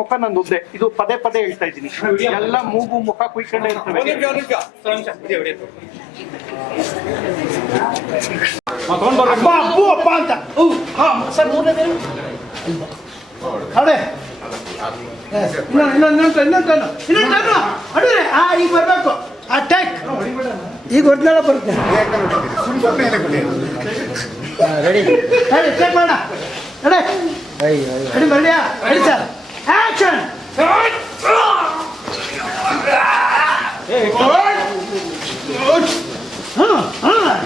ಮುಖ ನಂದು ಉದ್ದೆ ಇದು ಪದೇ ಪದೇ ಹೇಳ್ತಾ ಇದ್ದೀನಿ ಎಲ್ಲ ಮೂಗು ಮುಖ ಕುಯ್ಕೊಂಡೇ ಇರ್ತವೆ ಅಂತ ಸರ್ ಅದೇ ಈಗ ಬರ್ಬೇಕು ಅಟ್ಯಾಕ್ ಈಗ ಒರಿಜಿನಲ್ ಬರುತ್ತೆ ರೆಡಿ ಚೆಕ್ ಮಾಡ ರೆಡಿ ಬರ್ಲಿಯಾ ready sir action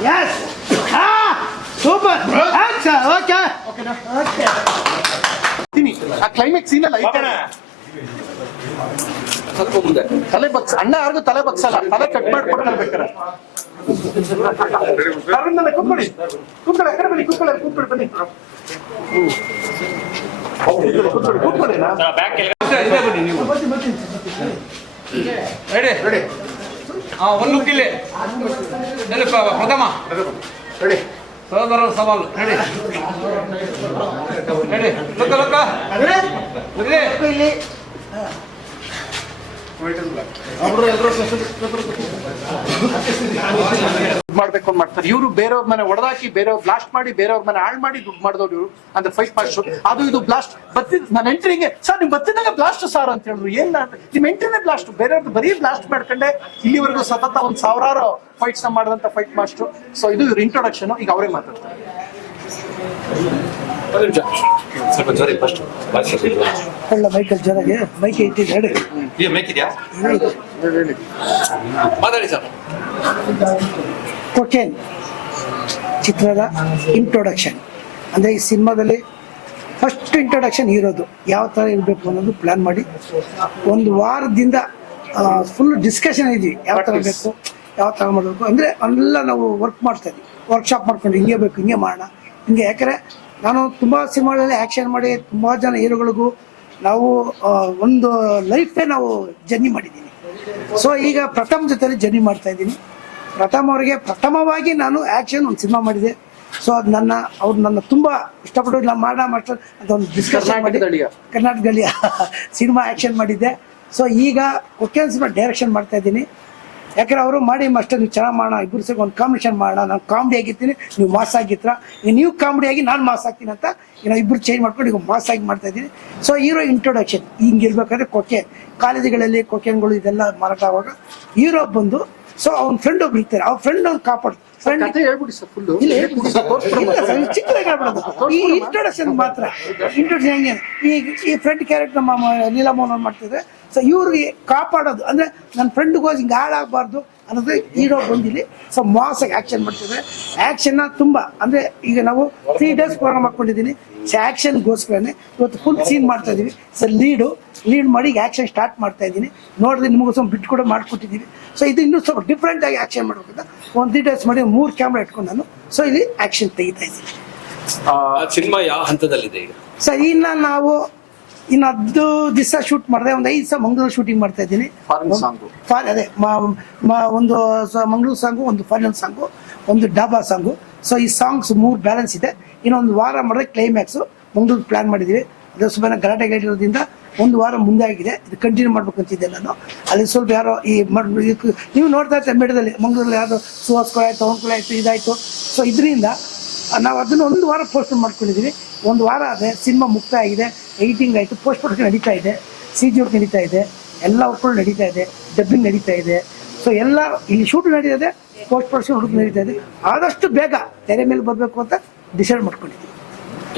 yes super action okay okay ಆ ಕ್ಲೈಮ್ಯಾಕ್ಸ್ ಸೀನ್ ಅಲ್ಲಿ ಐತೆ ಸ್ವಲ್ಪ ಮುಂದೆ ತಲೆ ಬಗ್ಸ ಅಣ್ಣ ಯಾರಿಗೂ ತಲೆ ಬಗ್ಸಲ್ಲ ತಲೆ ಕಟ್ ಮಾಡ್ಕೊಂಡು ಬೇಕಾರೆ ಕೂತ್ಕೊಳ್ಳಿ ಕೂತ್ಕೊಳ್ಳಿ ಕಡೆ ಬನ್ನಿ ಕೂತ್ಕೊಳ್ಳಿ ಬನ್ನಿ ಒಂದು ಲುಕ್ಕಿಲ್ಲಿ ಪ್ರಥಮ ಸಹೋದರ ಸವಾಲು ರೆಡಿ ರೆಡಿ ಇಲ್ಲಿ ಮಾಡ್ಬೇಕು ಅಂತ ಮಾಡ್ತಾರೆ ಇವರು ಬೇರೆಯವ್ರ ಮನೆ ಹೊಡೆದಾಕಿ ಬೇರೆಯವ್ರು ಬ್ಲಾಸ್ಟ್ ಮಾಡಿ ಬೇರೆಯವ್ರ ಮನೆ ಹಾಳು ಮಾಡಿ ದುಡ್ಡು ಮಾಡಿದವ್ರು ಇವರು ಅಂದ್ರೆ ಫೈಟ್ ಮಾಸ್ಟರ್ ಅದು ಇದು ಬ್ಲಾಸ್ಟ್ ಬತ್ತಿದ್ ನಾನು ಎಂಟ್ರಿಗೆ ಸರ್ ನಿಮ್ ಬತ್ತಿದಾಗ ಬ್ಲಾಸ್ಟ್ ಸಾರ್ ಅಂತ ಹೇಳಿದ್ರು ಏನ್ ನಿಮ್ ಎಂಟ್ರಿನೇ ಬ್ಲಾಸ್ಟ್ ಬೇರೆಯವ್ರದ್ದು ಬರೀ ಬ್ಲಾಸ್ಟ್ ಮಾಡ್ಕೊಂಡೆ ಇಲ್ಲಿವರೆಗೂ ಸತತ 1,000 ಫೈಟ್ಸ್ ನ ಮಾಡಿದಂತ ಫೈಟ್ ಮಾಸ್ಟರ್ ಸೊ ಇದು ಇವ್ರ ಇಂಟ್ರೊಡಕ್ಷನ್ ಈಗ ಅವರೇ ಮಾತಾಡ್ತಾರೆ ಸ್ವಲ್ಪ ಜೋರಿ ಫಸ್ಟ್ ಒಳ್ಳ ಮೈಕಲ್ ಜೊತೆಗೆ ಮೈಕ್ ಇಟ್ಟಿದ್ದಾರೆ ಮೈಕ್ ಇದೆಯಾ ಮಾತಾಡಿ ಸರ್ ಕೊಕೇನ್ ಚಿತ್ರದ ಇಂಟ್ರೊಡಕ್ಷನ್ ಅಂದರೆ ಈ ಸಿನಿಮಾದಲ್ಲಿ ಫಸ್ಟ್ ಇಂಟ್ರೊಡಕ್ಷನ್ ಇರೋದು ಯಾವ ಥರ ಇರಬೇಕು ಅನ್ನೋದು ಪ್ಲ್ಯಾನ್ ಮಾಡಿ ಒಂದು ವಾರದಿಂದ ಫುಲ್ ಡಿಸ್ಕಷನ್ ಇದ್ವಿ ಯಾವ ಥರ ಬೇಕು ಯಾವ ಥರ ಮಾಡಬೇಕು ಅಂದರೆ ಎಲ್ಲ ನಾವು ವರ್ಕ್ ಮಾಡ್ತಾ ಇದ್ವಿ ವರ್ಕ್ಶಾಪ್ ಮಾಡ್ಕೊಂಡು ಹಿಂಗೆ ಬೇಕು ಹಿಂಗೆ ಮಾಡೋಣ ಹಿಂಗೆ ಯಾಕಂದರೆ ನಾನು ತುಂಬ ಸಿನಿಮಾಗಳಲ್ಲಿ ಆ್ಯಕ್ಷನ್ ಮಾಡಿ ತುಂಬ ಜನ ಹೀರೋಗಳಿಗೂ ನಾವು ಒಂದು ಲೈಫೇ ನಾವು ಜರ್ನಿ ಮಾಡಿದ್ದೀನಿ ಸೊ ಈಗ ಪ್ರಥಮ್ ಜೊತೆಲಿ ಜರ್ನಿ ಮಾಡ್ತಾ ಇದ್ದೀನಿ ಪ್ರಥಮ್ ಅವರಿಗೆ ಪ್ರಥಮವಾಗಿ ನಾನು ಆ್ಯಕ್ಷನ್ ಒಂದು ಸಿನಿಮಾ ಮಾಡಿದೆ ಸೊ ಅದು ಅವ್ರು ನನ್ನ ತುಂಬ ಇಷ್ಟಪಟ್ಟು ಇಲ್ಲ ಮಾಡೋಣ ಮಾಸ್ಟರ್ ಅಂತ ಒಂದು ಡಿಸ್ಕಷನ್ ಮಾಡಿ ಕರ್ನಾಟಕದಲ್ಲಿ ಸಿನಿಮಾ ಆ್ಯಕ್ಷನ್ ಮಾಡಿದ್ದೆ ಸೊ ಈಗ ಕೊಕೇನ್ ಸಿನಿಮಾ ಡೈರೆಕ್ಷನ್ ಮಾಡ್ತಾ ಇದ್ದೀನಿ ಯಾಕಂದ್ರೆ ಅವರು ಮಾಡಿ ಮಾಸ್ಟರ್ ನೀವು ಚೆನ್ನಾಗಿ ಮಾಡೋಣ ಇಬ್ಬರು ಸೇರಿ ಒಂದು ಕಾಂಬಿನೇಷನ್ ಮಾಡೋಣ ನಾನು ಕಾಮಿಡಿ ಆಗಿರ್ತೀನಿ ನೀವು ಮಾಸ್ ಆಗಿರ್ತೀರ ನೀವು ಕಾಮಿಡಿ ಆಗಿ ನಾನು ಮಾಸ್ ಆಗ್ತೀನಿ ಅಂತ ಇಬ್ಬರು ಚೇಂಜ್ ಮಾಡ್ಕೊಂಡು ಈಗ ಮಾಸ್ ಆಗಿ ಮಾಡ್ತಾ ಇದ್ದೀನಿ ಸೊ ಹೀರೋ ಇಂಟ್ರೊಡಕ್ಷನ್ ಹಿಂಗಿರ್ಬೇಕಾದ್ರೆ ಕಾಲೇಜುಗಳಲ್ಲಿ ಕೊಕೇನ್ಗಳು ಇದೆಲ್ಲ ಮಾರಾಟ ಆಗುವಾಗ ಹೀರೋ ಬಂದು ಸೊ ಅವ್ನ ಫ್ರೆಂಡ್ ಒಬ್ರು ಇರ್ತಾರೆ ಅವ್ರ ಫ್ರೆಂಡ್ ಅವ್ನು ಕಾಪಾಡು ಫ್ರೆಂಡ್ ಈ ಇಂಟ್ರೊಡಕ್ಷನ್ ಮಾತ್ರ ಇಂಟ್ರೊಡಕ್ಷನ್ ಹೆಂಗೆ ಈ ಫ್ರೆಂಡ್ ಕ್ಯಾರೆಕ್ಟರ್ ನಮ್ಮ ನೀಲಮೋಹನ್ ಅವ್ರು ಮಾಡ್ತಿದ್ರೆ ಸೊ ಇವ್ರಿಗೆ ಕಾಪಾಡೋದು ಅಂದ್ರೆ ನನ್ನ ಫ್ರೆಂಡ್ಗೋಸ್ ಹಿಂಗೆ ಹಾಳಾಗಬಾರ್ದು ಅನ್ನೋದು ಹೀರೋ ಬಂದಿಲ್ಲಿ ಸೊ ಮಾಸಾಗಿ ಆ್ಯಕ್ಷನ್ ಮಾಡ್ತಿದ್ರೆ ಆ್ಯಕ್ಷನ್ನ ತುಂಬ ಅಂದರೆ ಈಗ ನಾವು 3 days ಪ್ರೋಗ್ರಾಮ್ ಹಾಕ್ಕೊಂಡಿದ್ದೀನಿ ಸೊ ಆ್ಯಕ್ಷನ್ಗೋಸ್ಕರನೇ ಇವತ್ತು ಫುಲ್ ಸೀನ್ ಮಾಡ್ತಾ ಇದ್ದೀವಿ ಸರ್ ಲೀಡ್ ಮಾಡಿ ಈಗ ಆ್ಯಕ್ಷನ್ ಸ್ಟಾರ್ಟ್ ಮಾಡ್ತಾ ಇದ್ದೀನಿ ನೋಡಿದ್ರೆ ನಿಮಗೋಸ್ಕರ ಬಿಟ್ಟು ಕೂಡ ಮಾಡಿಕೊಟ್ಟಿದ್ದೀವಿ ಸೊ ಇದು ಇನ್ನೂ ಸ್ವಲ್ಪ ಡಿಫ್ರೆಂಟಾಗಿ ಆ್ಯಕ್ಷನ್ ಮಾಡಬೇಕಂತ ಒಂದು 3 days ಮಾಡಿ 3 ಕ್ಯಾಮ್ರಾ ಇಟ್ಕೊಂಡು ನಾನು ಸೊ ಇಲ್ಲಿ ಆ್ಯಕ್ಷನ್ ತೆಗಿತಾ ಇದ್ದೀನಿ ಸಿನಿಮಾ ಯಾವ ಹಂತದಲ್ಲಿದೆ ಈಗ ಸರ್ ನಾವು ಇನ್ನು 10 ದಿವಸ ಶೂಟ್ ಮಾಡಿದೆ ಒಂದು 5 ದಿವಸ ಮಂಗಳೂರು ಶೂಟಿಂಗ್ ಮಾಡ್ತಾ ಇದ್ದೀನಿ ಅದೇ ಒಂದು ಮಂಗಳೂರು ಸಾಂಗು ಒಂದು ಫಾರಿನ್ ಸಾಂಗು ಒಂದು ಡಾಬಾ ಸಾಂಗು ಸೊ ಈ ಸಾಂಗ್ಸ್ 3 ಬ್ಯಾಲೆನ್ಸ್ ಇದೆ ಇನ್ನೊಂದು ವಾರ ಮಾಡಿದ್ರೆ ಕ್ಲೈಮ್ಯಾಕ್ಸು ಮಂಗಳೂರು ಪ್ಲಾನ್ ಮಾಡಿದ್ದೀವಿ ಅದು ಸುಮ್ಮನೆ ಗಲಾಟೆ ಇರೋದ್ರಿಂದ 1 ವಾರ ಮುಂದೆ ಆಗಿದೆ ಇದು ಕಂಟಿನ್ಯೂ ಮಾಡ್ಬೇಕು ಅಂತಿದ್ದೆ ನಾನು ಅಲ್ಲಿ ಸ್ವಲ್ಪ ಯಾರೋ ನೀವು ನೋಡ್ತಾ ಇರ್ತಾರೆ ಮೇಡದಲ್ಲಿ ಮಂಗಳೂರಲ್ಲಿ ಯಾರು ಸುಹಾಸ್ಕೊಳ ಆಯಿತು ಅವನ್ಕೊಳ ಆಯಿತು ಇದಾಯಿತು ಸೊ ಇದರಿಂದ ನಾವು ಅದನ್ನು 1 ವಾರ ಪೋಸ್ಟ್ ಮಾಡ್ಕೊಂಡಿದ್ದೀವಿ 1 ವಾರ ಆದರೆ ಸಿನಿಮಾ ಮುಕ್ತಾಯ ಆಗಿದೆ ಎಡಿಟಿಂಗ್ ಆಯಿತು ಪೋಸ್ಟ್ ಪ್ರೊಡಕ್ಷನ್ ನಡೀತಾ ಇದೆ CG ವರ್ಕ್ ನಡೀತಾ ಇದೆ ಎಲ್ಲ ವರ್ಕ್ಗಳು ನಡೀತಾ ಇದೆ ಡಬ್ಬಿಂಗ್ ನಡೀತಾ ಇದೆ ಸೊ ಎಲ್ಲ ಇಲ್ಲಿ ಶೂಟ್ ನಡೀತಾ ಇದೆ ಪೋಸ್ಟ್ ಪ್ರೊಡಕ್ಷನ್ ಹುಡುಗ ನಡೀತಾ ಇದೆ ಆದಷ್ಟು ಬೇಗ ತೆರೆ ಮೇಲೆ ಬರಬೇಕು ಅಂತ ಡಿಸೈಡ್ ಮಾಡ್ಕೊಂಡಿದ್ದೀವಿ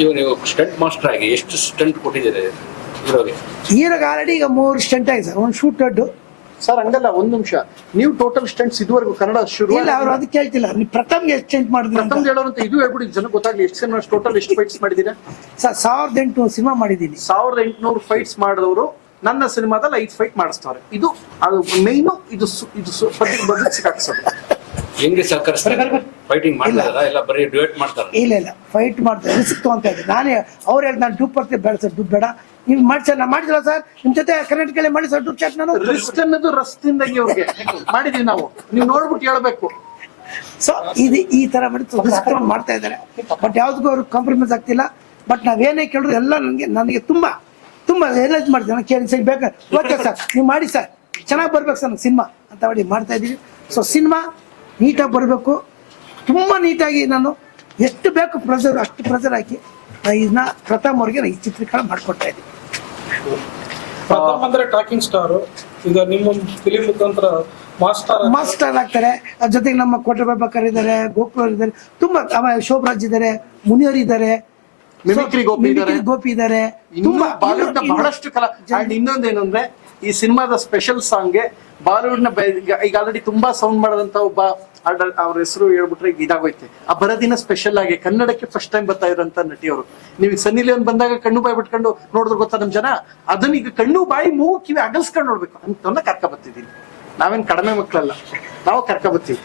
ಇವಾಗ ನೀವು ಸ್ಟಂಟ್ ಮಾಸ್ಟರ್ ಆಗಿ ಎಷ್ಟು ಸ್ಟಂಟ್ ಕೊಟ್ಟಿದ್ದೀರಿ ಹೀರೋಗೆ ಆಲ್ರೆಡಿ ಈಗ 3 ಸ್ಟಂಟ್ ಆಗಿದೆ ಸರ್ ಒಂದು ಶೂಟ್ ದೊಡ್ಡ ಸರ್ ಹಂಗಲ್ಲ ಒಂದು ನಿಮಿಷ ನೀವು ಟೋಟಲ್ ಸ್ಟಂಟ್ಸ್ ಇದುವರೆಗೂ ಕನ್ನಡ ಶುರು ಇಲ್ಲ ಅವ್ರು ಅದಕ್ಕೆ ಹೇಳ್ತಿಲ್ಲ ನೀವು ಪ್ರಥಮ್ಗೆ ಎಷ್ಟು ಸ್ಟಂಟ್ ಮಾಡಿದ್ರಿ ಪ್ರಥಮ್ ಹೇಳೋರಂತ ಇದು ಹೇಳ್ಬಿಡಿ ಜನ ಗೊತ್ತಾಗ್ಲಿ ಎಷ್ಟು ಸಿನಿಮಾ ಟೋಟಲ್ ಎಷ್ಟು ಫೈಟ್ಸ್ ಮಾಡಿದ್ದೀರಾ ಸರ್ 1800 ಸಿನಿಮಾ ಮಾಡಿದ್ದೀನಿ 1800 ಫೈಟ್ಸ್ ಮಾಡಿದವರು ನನ್ನ ಸಿನಿಮಾದಲ್ಲಿ 5 ಫೈಟ್ ಮಾಡಿಸ್ತಾರೆ ಇದು ಅದು ಮೈನು ಇದು ಸಿಕ್ಕಾಕ್ಸೋದು ಹೆಂಗೆ ಸಹಕರಿಸ್ತಾರೆ ಫೈಟಿಂಗ್ ಮಾಡ್ತಾರ ಇಲ್ಲ ಬರೀ ಡ್ಯೂಯೇಟ್ ಮಾಡ್ತಾರೆ ಇಲ್ಲ ಫೈಟ್ ಮಾಡ್ತಾರೆ ರಿಸ್ಕ್ ತಗೊಂತ ಇದ್ದೆ ನಾನೇ ಅವ್ರು ಹೇಳಿ ನಾನು ಡ್ಯೂಪ್ ಬರ್ತೀವಿ ಬೇಡ ಸರ್ ದುಡ್ಡು ಬೇಡ ನೀವು ಮಾಡಿ ಸರ್ ನಾನು ಮಾಡಿದಿಲ್ಲ ಸರ್ ನಿಮ್ಮ ಜೊತೆ ಕರ್ನಾಟಕದಲ್ಲಿ ಮಾಡಿ ಸರ್ ದುಡ್ಡು ಚಾಟ್ ನಾನು ರಿಸ್ಕ್ ಅನ್ನೋದು ರಸ್ತಿಂದಾಗಿ ಅವ್ರಿಗೆ ಮಾಡಿದೀವಿ ನಾವು ನೀವು ನೋಡ್ಬಿಟ್ಟು ಹೇಳ್ಬೇಕು ಸೊ ಇದು ಈ ತರ ಮಾಡಿ ರಿಸ್ಕ್ ಮಾಡ್ತಾ ಇದ್ದಾರೆ ಬಟ್ ಯಾವ್ದಕ್ಕೂ ಅವ್ರಿಗೆ ಕಾಂಪ್ರಮೈಸ್ ಆಗ್ತಿಲ್ಲ ಬಟ್ ನಾವೇನೇ ಕೇಳಿದ್ರು ಎಲ್ಲ ನನಗೆ ತುಂಬಾ ತುಂಬ ಎನರ್ಜ್ ಮಾಡ್ತೀವಿ ನಾನು ಕೇಳಿ ಸರ್ ಬೇಕಾ ಓಕೆ ಸರ್ ನೀವು ಮಾಡಿ ಸರ್ ಚೆನ್ನಾಗಿ ಬರ್ಬೇಕು ಸರ್ ನಂಗೆ ಸಿನಿಮಾ ಅಂತ ಮಾಡಿ ಮಾಡ್ತಾ ಇದ್ದೀವಿ. ಸೊ ಸಿನಿಮಾ ನೀಟಾಗಿ ಬರಬೇಕು, ತುಂಬ ನೀಟಾಗಿ ನಾನು ಎಷ್ಟು ಬೇಕು ಪ್ರೆಸರ್ ಅಷ್ಟು ಪ್ರೆಸರ್ ಹಾಕಿ ಇದನ್ನ ಪ್ರಥಮ್ ಅವ್ರಿಗೆ ಈ ಚಿತ್ರೀಕರಣ ಮಾಡಿಕೊಡ್ತಾ ಇದ್ದೀನಿ. ಪ್ರಥಮ್ ಅಂದ್ರೆ ಟಾಕಿಂಗ್ ಸ್ಟಾರ್, ಈಗ ನಿಮ್ಮ ಫಿಲಿಂ ಮುಖಾಂತರ ಮಾಸ್ಟರ್ ಆಗ್ತಾರೆ. ಅದ್ರ ಜೊತೆಗೆ ನಮ್ಮ ಕೋಟೆಬಾಬಾಕರ್ ಇದ್ದಾರೆ, ಗೋಕುಲ್ ಇದ್ದಾರೆ, ತುಂಬಾ ಆಮೇಲೆ ಶೋಭರಾಜ್ ಇದ್ದಾರೆ, ಮುನಿಯರ್ ಇದ್ದಾರೆ, ಮಿಮಿಕ್ರಿ ಗೋಪಿ ಇದ್ದಾರೆ, ತುಂಬಾ ಬಾಲಿವುಡ್ ನ ಬಹಳಷ್ಟು ಕಲಾ. ಅಂಡ್ ಇನ್ನೊಂದೇನು ಅಂದ್ರೆ ಈ ಸಿನಿಮಾದ ಸ್ಪೆಷಲ್ ಸಾಂಗ್ಗೆ ಬಾಲಿವುಡ್ ನ ಈಗ ಆಲ್ರೆಡಿ ತುಂಬಾ ಸೌಂಡ್ ಮಾಡದಂತ ಒಬ್ಬ ಅವ್ರ ಹೆಸರು ಹೇಳ್ಬಿಟ್ರೆ ಈಗ ಇದಾಗೋಯ್ತೆ. ಆ ಬರದಿನ ಸ್ಪೆಷಲ್ ಆಗಿ ಕನ್ನಡಕ್ಕೆ ಫಸ್ಟ್ ಟೈಮ್ ಬರ್ತಾ ಇರೋಂತ ನಟಿಯವರು. ನೀವು ಸನ್ನಿ ಲಿಯೋನ್ ಬಂದಾಗ ಕಣ್ಣು ಬಾಯಿ ಬಿಟ್ಕೊಂಡು ನೋಡಿದ್ರು ಗೊತ್ತಾ ನಮ್ ಜನ, ಅದನ್ನ ಈಗ ಕಣ್ಣು ಬಾಯಿ ಮೂಗು ಕಿವಿ ಅಗಲ್ಸ್ಕೊಂಡು ನೋಡ್ಬೇಕು ಅಂತವನ್ನ ಕರ್ಕ ಬರ್ತಿದ್ದೀನಿ. ನಾವೇನ್ ಕಡಿಮೆ ಮಕ್ಕಳಲ್ಲ, ನಾವು ಕರ್ಕ ಬರ್ತೀವಿ.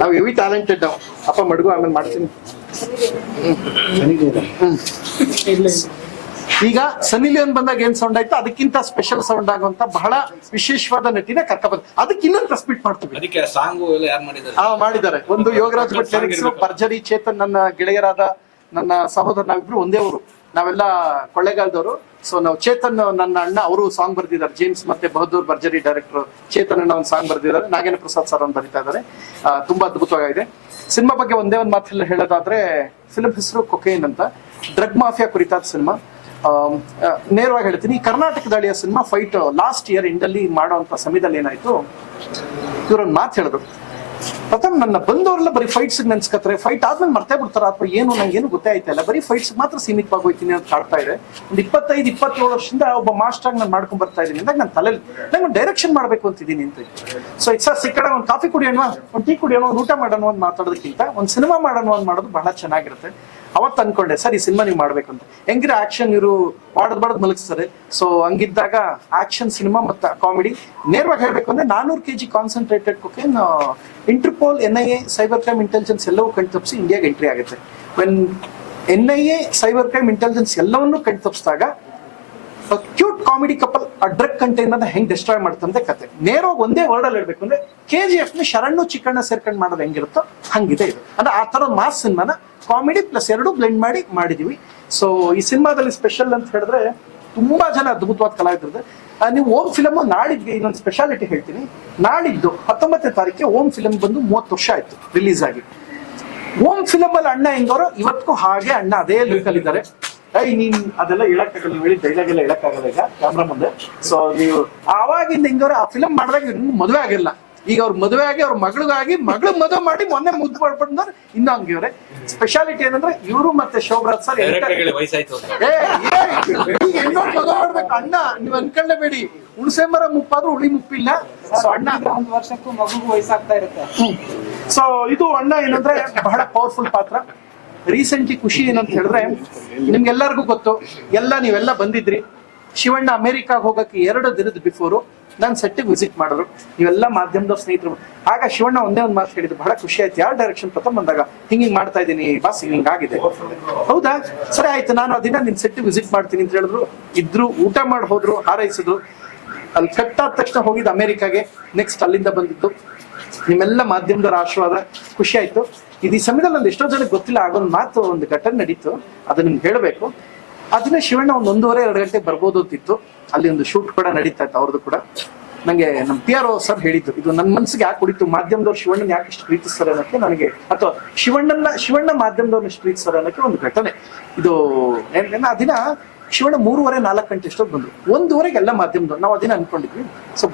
ನಾವು ಹೆವಿ ಟ್ಯಾಲೆಂಟೆಡ್. ನಾವು ಅಪ್ಪ ಮಡ್ಗು ಆಮೇಲೆ ಮಾಡ್ತೀನಿ. ಈಗ ಸನ್ನಿ ಲಿಯೋನ್ ಬಂದಾಗ ಏನ್ ಸೌಂಡ್ ಆಯ್ತು ಅದಕ್ಕಿಂತ ಸ್ಪೆಷಲ್ ಸೌಂಡ್ ಆಗುವಂತ ಬಹಳ ವಿಶೇಷವಾದ ನಟಿನ ಕರ್ಕ ಬಂದ. ಅದಕ್ಕೆ ಇನ್ನೊಂದು ರೆಸ್ಪೀಟ್ ಮಾಡ್ತೀವಿ. ಅದಕ್ಕೆ ಸಾಂಗು ಎಲ್ಲ ಯಾರು ಮಾಡಿದ್ದಾರೆ? ಮಾಡಿದ್ದಾರೆ. ಒಂದು ಯೋಗರಾಜ್ ಭಟ್ ಲಿರಿಕ್ಸ್, ಭರ್ಜರಿ ಚೇತನ್ ನನ್ನ ಗೆಳೆಯರಾದ ನನ್ನ ಸಹೋದರ, ನಾವಿಬ್ರು ಒಂದೇ ಊರು, ನಾವೆಲ್ಲ ಕೊಳ್ಳೇಗಾಲದವರು. ಸೊ ನಾವು ಚೇತನ್ ನನ್ನ ಅಣ್ಣ, ಅವರು ಸಾಂಗ್ ಬರ್ದಿದ್ದಾರೆ. ಜೇಮ್ಸ್ ಮತ್ತೆ ಬಹದ್ದೂರ್ ಭರ್ಜರಿ ಡೈರೆಕ್ಟರ್ ಚೇತನ್ ಅಣ್ಣ ಒಂದು ಸಾಂಗ್ ಬರ್ದಿದ್ದಾರೆ. ನಾಗೇಂದ್ರ ಪ್ರಸಾದ್ ಸರ್ ಅಂತ ಬರೀತಾ ಇದ್ದಾರೆ. ತುಂಬಾ ಅದ್ಭುತವಾಗಿದೆ. ಸಿನಿಮಾ ಬಗ್ಗೆ ಒಂದೇ ಒಂದು ಮಾತಲ್ಲಿ ಹೇಳೋದಾದ್ರೆ, ಫಿಲ್ಮ್ ಹೆಸರು ಕೊಕೇನ್ ಅಂತ, ಡ್ರಗ್ ಮಾಫಿಯಾ ಕುರಿತಾದ ಸಿನಿಮಾ. ನೇರವಾಗಿ ಹೇಳ್ತೀನಿ, ಈ ಕರ್ನಾಟಕ ದಾಳಿಯ ಸಿನಿಮಾ ಫೈಟ್ ಲಾಸ್ಟ್ ಇಯರ್ ಎಂಡಲ್ಲಿ ಮಾಡುವಂತ ಸಮಯದಲ್ಲಿ ಏನಾಯ್ತು, ಇವ್ರೊಂದು ಮಾತು ಹೇಳಿದ್ರು. ಪ್ರಥಮ್ ನನ್ನ ಬಂದವರೆಲ್ಲ ಬರೀ ಫೈಟ್ಸ್ ನೆನ್ಸ್ಕತ್ತಾರೆ, ಫೈಟ್ ಆದ್ಮೇಲೆ ಮರ್ತೇ ಬಿಡ್ತಾರ ಅಥವಾ ಏನು, ನಂಗೆ ಏನು ಗೊತ್ತೇ ಆಯ್ತಾ ಇಲ್ಲ, ಬರೀ ಫೈಟ್ಸ್ ಮಾತ್ರ ಸೀಮಿತವಾಗಿ ಹೋಗ್ತೀನಿ ಅಂತ ಕಾಡ್ತಾ ಇದೆ. ಒಂದು 25-27 ವರ್ಷದಿಂದ ಒಬ್ಬ ಮಾಸ್ಟರ್ ನಾನು ಮಾಡ್ಕೊಂಡ್ ಬರ್ತಾ ಇದ್ದೀನಿ ಅಂದಾಗ ನನ್ನ ತಲೆಯಲ್ಲಿ ನಂಗೆ ಒಂದು ಡೈರೆಕ್ಷನ್ ಮಾಡ್ಬೇಕು ಅಂತಿದ್ದೀನಿ ಅಂತ. ಸೊ ಇಟ್ಸ್ ಸಿಕ್ಕಡ ಒಂದು ಕಾಫಿ ಕುಡಿಯೋಣ, ಒಂದು ಟೀ ಕುಡಿಯೋಣ, ಒಂದು ಊಟ ಮಾಡೋಣ ಅಂತ ಮಾತಾಡೋದಕ್ಕಿಂತ ಒಂದು ಸಿನಿಮಾ ಮಾಡೋಣ ಅಂತ ಮಾಡೋದು ಬಹಳ ಚೆನ್ನಾಗಿರುತ್ತೆ. ಅವತ್ತು ಅನ್ಕೊಂಡೆ ಸರ್ ಈ ಸಿನಿಮಾ ನೀವು ಮಾಡ್ಬೇಕಂತ. ಹೆಂಗಿರೋ ಆಕ್ಷನ್ ಇವರು ಬಾಡದ್ ಮಲಗಿಸ್ತಾರೆ. ಸೊ ಹಂಗಿದ್ದಾಗ ಆಕ್ಷನ್ ಸಿನಿಮಾ ಮತ್ತೆ ಕಾಮಿಡಿ. ನೇರವಾಗಿ ಹೇಳ್ಬೇಕು ಅಂದ್ರೆ 400 kg concentrated cocaine Interpol, NIA, cyber crime intelligence ಎಲ್ಲವೂ ಕಣ್ತಪ್ಪಿಸಿ ಇಂಡಿಯಾಗೆ ಎಂಟ್ರಿ ಆಗುತ್ತೆ. When NIA, cyber crime intelligence ಎಲ್ಲವನ್ನೂ ಕಣ್ತಪ್ಪಿಸಿದಾಗ ಕ್ಯೂಟ್ ಕಾಮಿಡಿ ಕಪಲ್ ಆ ಡ್ರಗ್ ಕಂಟೈನರ್ ಹೆಂಗ್ ಡಿಸ್ಟ್ರಾಯ್ ಮಾಡ್ತಂತೆ ಕತೆ. ನೇರವಾಗಿ ಒಂದೇ ವರ್ಡ್ ಅಲ್ಲಿ ಹೇಳ್ಬೇಕು ಅಂದ್ರೆ KGF ನ ಶರಣು ಚಿಕ್ಕಣ್ಣ ಸೇರ್ಕೊಂಡು ಮಾಡೋದು ಹೆಂಗಿರುತ್ತೋ ಹಂಗಿದೆ ಇದು. ಅಂದ್ರೆ ಆ ತರ ಮಾಸ್ ಸಿನಿಮಾನ ಕಾಮಿಡಿ ಪ್ಲಸ್ ಎರಡು ಬ್ಲೆಂಡ್ ಮಾಡಿ ಮಾಡಿದೀವಿ. ಸೊ ಈ ಸಿನಿಮಾದಲ್ಲಿ ಸ್ಪೆಷಲ್ ಅಂತ ಹೇಳಿದ್ರೆ ತುಂಬಾ ಜನ ಅದ್ಭುತವಾದ ಕಲಾವಿದರಿದೆ. ನೀವು ಓಮ್ ಫಿಲಮ್ ನಾಳಿದ್ಗೆ ಇನ್ನೊಂದು ಸ್ಪೆಷಾಲಿಟಿ ಹೇಳ್ತೀನಿ. ನಾಳಿದ್ದು 19ನೇ ತಾರೀಕಿಗೆ ಓಮ್ ಫಿಲಮ್ ಬಂದು 30 ವರ್ಷ ಆಯ್ತು ರಿಲೀಸ್ ಆಗಿ. ಓಮ್ ಫಿಲಮ್ ಅಲ್ಲಿ ಅಣ್ಣ ಹೆಂಗವರು ಇವತ್ತಿಗೂ ಹಾಗೆ ಅಣ್ಣ ಅದೇ ಲುಕ್ ಅಲ್ಲಿ ಇದ್ದಾರೆ. ನೀನ್ ಅದೆಲ್ಲ ಹೇಳಕ್ಕಾಗಲ್ಲ, ನೀವು ಹೇಳಿ ಡೈಲಾಗ್ ಎಲ್ಲ ಹೇಳಕ್ಕಾಗಲ್ಲ ಈಗ ಕ್ಯಾಮ್ರಾ ಮುಂದೆ. ಸೊ ನೀವು ಆವಾಗಿಂದ ಹೆಂಗವ್ರು ಆ ಫಿಲಮ್ ಮಾಡಿದಾಗ ಮದುವೆ ಆಗಿಲ್ಲ. ಈಗ ಅವ್ರ ಮದುವೆ ಆಗಿ ಅವ್ರ ಮಗಳಿಗಾಗಿ ಮಗಳು ಮದುವೆ ಮಾಡಿ ಮೊನ್ನೆ ಮುದ್ದು ಮಾಡ್ಬಿಟ್ಟು ಇನ್ನೂ ಹಂಗಿವ್ರೆ. ಸ್ಪೆಷಾಲಿಟಿ ಏನಂದ್ರೆ ಇವರು ಮತ್ತೆ ಶೋಭರಾಜ್ ಸರ್ ವಯಸ್ಸಾಯ್ತು ಮದುವೆ ಮಾಡ್ಬೇಕು. ಅಣ್ಣ ನೀವ್ ಅನ್ಕೊಳ್ಳೇಬೇಡಿ, ಹುಣಸೆ ಮರ ಮುಪ್ಪಾದ್ರೂ ಹುಳಿ ಮುಪ್ಪಿಲ್ಲ. ಸೊ ಅಣ್ಣ 1 ವರ್ಷಕ್ಕೂ ಮಗುಗೂ ವಯಸ್ಸಾಗ್ತಾ ಇರುತ್ತೆ. ಸೊ ಇದು ಅಣ್ಣ ಏನಂದ್ರೆ ಬಹಳ ಪವರ್ಫುಲ್ ಪಾತ್ರ. ರೀಸೆಂಟ್ಲಿ ಖುಷಿ ಏನಂತ ಹೇಳಿದ್ರೆ, ನಿಮ್ಗೆಲ್ಲರಿಗೂ ಗೊತ್ತು, ನೀವೆಲ್ಲ ಬಂದಿದ್ರಿ. ಶಿವಣ್ಣ ಅಮೆರಿಕಾಗ್ ಹೋಗಕ್ಕೆ 2 ದಿನದ ಬಿಫೋರು ನಾನು ಸೆಟ್ಟಿಗೆ ವಿಸಿಟ್ ಮಾಡಿದ್ರು. ನೀವೆಲ್ಲ ಮಾಧ್ಯಮದವ್ರ ಸ್ನೇಹಿತರು. ಆಗ ಶಿವಣ್ಣ ಒಂದೇ ಒಂದು ಮಾತು ಹೇಳಿದ್ರು, ಬಹಳ ಖುಷಿ ಆಯ್ತು. ಯಾರು ಡೈರೆಕ್ಷನ್ ಪ್ರಥಮ್ ಬಂದಾಗ ಹಿಂಗ್ ಮಾಡ್ತಾ ಇದ್ದೀನಿ ಬಾಸ್, ಹಿಂಗಾಗಿದೆ. ಹೌದಾ, ಸರಿ ಆಯ್ತು, ನಾನು ಆ ದಿನ ನಿನ್ ಸೆಟ್ಟಿಗೆ ವಿಸಿಟ್ ಮಾಡ್ತೀನಿ ಅಂತ ಹೇಳಿದ್ರು. ಇದ್ರು, ಊಟ ಮಾಡಿ ಹೋದ್ರು, ಹಾರೈಸಿದ್ರು. ಅಲ್ಲಿ ಕಟ್ಟಾದ ತಕ್ಷಣ ಹೋಗಿದ್ದು ಅಮೆರಿಕಾಗೆ. ನೆಕ್ಸ್ಟ್ ಅಲ್ಲಿಂದ ಬಂದಿದ್ದು. ನಿಮ್ಮೆಲ್ಲ ಮಾಧ್ಯಮದವರ ಆಶೀರ್ವಾದ, ಖುಷಿ ಆಯ್ತು. ಇದು ಈ ಸಮಯದಲ್ಲಿ ಒಂದು ಎಷ್ಟೋ ಜನಕ್ಕೆ ಗೊತ್ತಿಲ್ಲ, ಆಗೊಂದು ಮಾತು, ಒಂದು ಘಟನೆ ನಡೀತು, ಅದು ನಿಮ್ಗೆ ಹೇಳಬೇಕು. ಅದನ್ನ ಶಿವಣ್ಣ ಒಂದು 1.5-2 ಗಂಟೆ ಬರ್ಬೋದು ಅಂತಿತ್ತು. ಅಲ್ಲಿ ಒಂದು ಶೂಟ್ ಕೂಡ ನಡೀತಾ ಇತ್ತು ಅವ್ರದ್ದು ಕೂಡ. ನಂಗೆ ನಮ್ಮ PRO ಸರ್ ಹೇಳಿದ್ದು, ಇದು ನನ್ನ ಮನಸ್ಸಿಗೆ ಯಾಕೆ ಹೊಡಿತು, ಮಾಧ್ಯಮದವ್ರು ಶಿವಣ್ಣನ ಯಾಕೆ ಇಷ್ಟು ಪ್ರೀತಿಸ್ತಾರೆ ಅನ್ನೋಕ್ಕೆ ನನಗೆ, ಅಥವಾ ಶಿವಣ್ಣ ಮಾಧ್ಯಮದವ್ರನ್ನ ಇಷ್ಟು ಪ್ರೀತಿಸ್ತಾರೆ ಅನ್ನೋಕ್ಕೆ ಒಂದು ಘಟನೆ ಇದು. ಆ ದಿನ ಶಿವಣ್ಣ 3:30-4 ಗಂಟೆ ಎಷ್ಟೊತ್ತು ಬಂದ್ರು. 1:00 ಎಲ್ಲ ಮಾಧ್ಯಮದವ್ರು, ನಾವು ಅದಿನ ಅನ್ಕೊಂಡಿದ್ವಿ. ಸೊ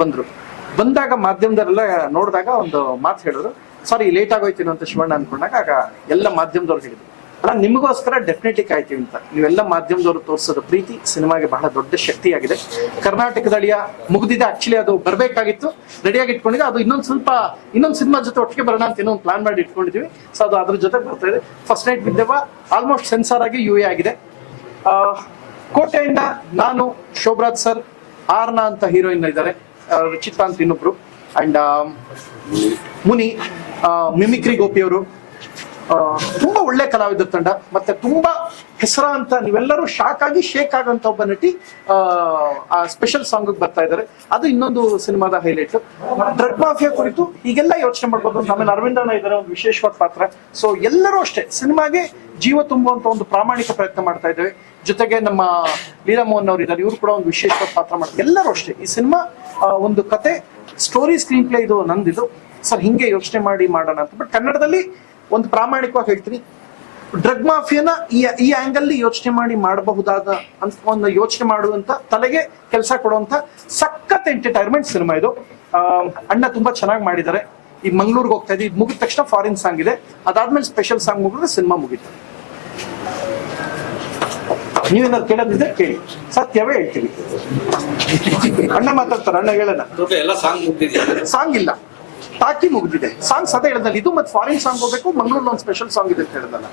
ಬಂದಾಗ ಮಾಧ್ಯಮದವರೆಲ್ಲ ನೋಡಿದಾಗ ಒಂದು ಮಾತು ಹೇಳಿದ್ರು, ಸಾರಿ ಲೇಟ್ ಆಗೋಯ್ತೀನಿ ಅಂತ ಶಿವಣ್ಣ ಅನ್ಕೊಂಡಾಗ ಆಗ ಎಲ್ಲ ಮಾಧ್ಯಮದವ್ರು ಹೇಳಿದ್ರು, ಅಲ್ಲ ನಿಮಗೋಸ್ಕರ ಡೆಫಿನೆಟ್ಲಿ ಕಾಯ್ತೀವಿ ಅಂತ. ನೀವೆಲ್ಲ ಮಾಧ್ಯಮದವರು ತೋರಿಸೋದು ಪ್ರೀತಿ ಸಿನಿಮಾಗೆ ಬಹಳ ದೊಡ್ಡ ಶಕ್ತಿಯಾಗಿದೆ. ಕರ್ನಾಟಕ ದಾಳಿಯ ಮುಗ್ದಿದೆ, ಆಕ್ಚುಲಿ ಅದು ಬರ್ಬೇಕಾಗಿತ್ತು, ರೆಡಿಯಾಗಿ ಇಟ್ಕೊಂಡಿದೆ. ಅದು ಇನ್ನೊಂದು ಸಿನಿಮಾ ಜೊತೆ ಒಟ್ಟಿಗೆ ಬರೋಣ ಅಂತ ಇನ್ನೊಂದು ಪ್ಲಾನ್ ಮಾಡಿ ಇಟ್ಕೊಂಡಿದೀವಿ. ಸೊ ಅದು ಅದ್ರ ಜೊತೆ ಬರ್ತಾ ಇದೆ. ಫಸ್ಟ್ ನೈಟ್ ವಿತ್ ದೆವ್ವ ಆಲ್ಮೋಸ್ಟ್ ಸೆನ್ಸಾರ್ ಆಗಿ UA ಆಗಿದೆ. ಕೋಟೆಯಿಂದ ನಾನು, ಶೋಭರಾಜ್ ಸರ್, ಆರ್ನಾ ಅಂತ ಹೀರೋಯಿನ್ ಇದ್ದಾರೆ, ರುಚಿತಾ ಅಂತ ಇನ್ನೊಬ್ರು, ಅಂಡ್ ಮುನಿ, ಮಿಮಿಕ್ರಿ ಗೋಪಿಯವರು, ತುಂಬಾ ಒಳ್ಳೆ ಕಲಾವಿದರ ತಂಡ, ಮತ್ತೆ ತುಂಬಾ ಹೆಸರಾಂತ, ನೀವೆಲ್ಲರೂ ಶಾಕ್ ಆಗಿ ಶೇಕ್ ಆಗಂತ ಒಬ್ಬ ನಟಿ ಆ ಸ್ಪೆಷಲ್ ಸಾಂಗ್ ಬರ್ತಾ ಇದ್ದಾರೆ. ಅದು ಇನ್ನೊಂದು ಸಿನಿಮಾದ ಹೈಲೈಟ್. ಡ್ರಗ್ ಮಾಫಿಯಾ ಕುರಿತು ಹೀಗೆಲ್ಲ ಯೋಚನೆ ಮಾಡ್ಬೋದು. ಆಮೇಲೆ ಅರವಿಂದಣ್ಣ ಇದ್ದಾರೆ, ಒಂದು ವಿಶೇಷವಾದ ಪಾತ್ರ. ಸೊ ಎಲ್ಲರೂ ಅಷ್ಟೇ ಸಿನಿಮಾಗೆ ಜೀವ ತುಂಬುವಂತ ಒಂದು ಪ್ರಾಮಾಣಿಕ ಪ್ರಯತ್ನ ಮಾಡ್ತಾ ಇದ್ದೇವೆ. ಜೊತೆಗೆ ನಮ್ಮ ಲೀಲಾ ಮೋಹನ್ ಅವರು ಇದ್ದಾರೆ, ಇವರು ಕೂಡ ಒಂದು ವಿಶೇಷವಾದ ಪಾತ್ರ ಮಾಡ್ತಾರೆ. ಎಲ್ಲರೂ ಅಷ್ಟೇ ಈ ಸಿನಿಮಾ ಒಂದು ಕತೆ, ಸ್ಟೋರಿ, ಸ್ಕ್ರೀನ್ ಪ್ಲೇ ಇದು ನಂದಿದು ಸರ್, ಹಿಂಗೆ ಯೋಚನೆ ಮಾಡಿ ಮಾಡೋಣ ಅಂತ. ಬಟ್ ಕನ್ನಡದಲ್ಲಿ ಒಂದು ಪ್ರಾಮಾಣಿಕವಾಗಿ ಹೇಳ್ತೀನಿ, ಡ್ರಗ್ ಮಾಫಿಯಾನ ಈ ಆಂಗಲ್ ಯೋಚನೆ ಮಾಡಿ ಮಾಡಬಹುದಾದ ಅಂತ ಒಂದು ಯೋಚನೆ ಮಾಡುವಂತ, ತಲೆಗೆ ಕೆಲಸ ಕೊಡುವಂತ ಸಖತ್ ಎಂಟರ್ಟೈನ್ಮೆಂಟ್ ಸಿನಿಮಾ ಇದು. ಅಣ್ಣ ತುಂಬಾ ಚೆನ್ನಾಗಿ ಮಾಡಿದ್ದಾರೆ. ಈಗ ಮಂಗ್ಳೂರ್ಗೆ ಹೋಗ್ತಾ ಇದ್ದೀವಿ, ಇದು ಮುಗಿದ ತಕ್ಷಣ ಫಾರಿನ್ ಸಾಂಗ್ ಇದೆ, ಅದಾದ್ಮೇಲೆ ಸ್ಪೆಷಲ್ ಸಾಂಗ್ ಮುಗಿದ್ರೆ ಸಿನಿಮಾ ಮುಗಿತು. ನೀವೇನಾದ್ರು ಕೇಳೋದಿದ್ರೆ ಕೇಳಿ, ಸತ್ಯವೇ ಹೇಳ್ತೀವಿ. ಅಣ್ಣ ಮಾತಾಡ್ತಾರೆ, ಅಣ್ಣ ಹೇಳೋಣ. ಎಲ್ಲ ಸಾಂಗ್ ಮುಗ್ದಿದೆ, ಸಾಂಗ್ ಇಲ್ಲ, ಟಾಕಿ ಮುಗಿದಿದೆ. ಸಾಂಗ್ ಸದ ಹೇಳಿದಲ್ಲ, ಇದು ಮತ್ತೆ ಫಾರಿನ್ ಸಾಂಗ್ ಹೋಗ್ಬೇಕು, ಮಂಗಳೂರಲ್ಲಿ ಒಂದು ಸ್ಪೆಷಲ್ ಸಾಂಗ್ ಇದೆ ಅಂತ ಹೇಳಿದಲ್ಲ,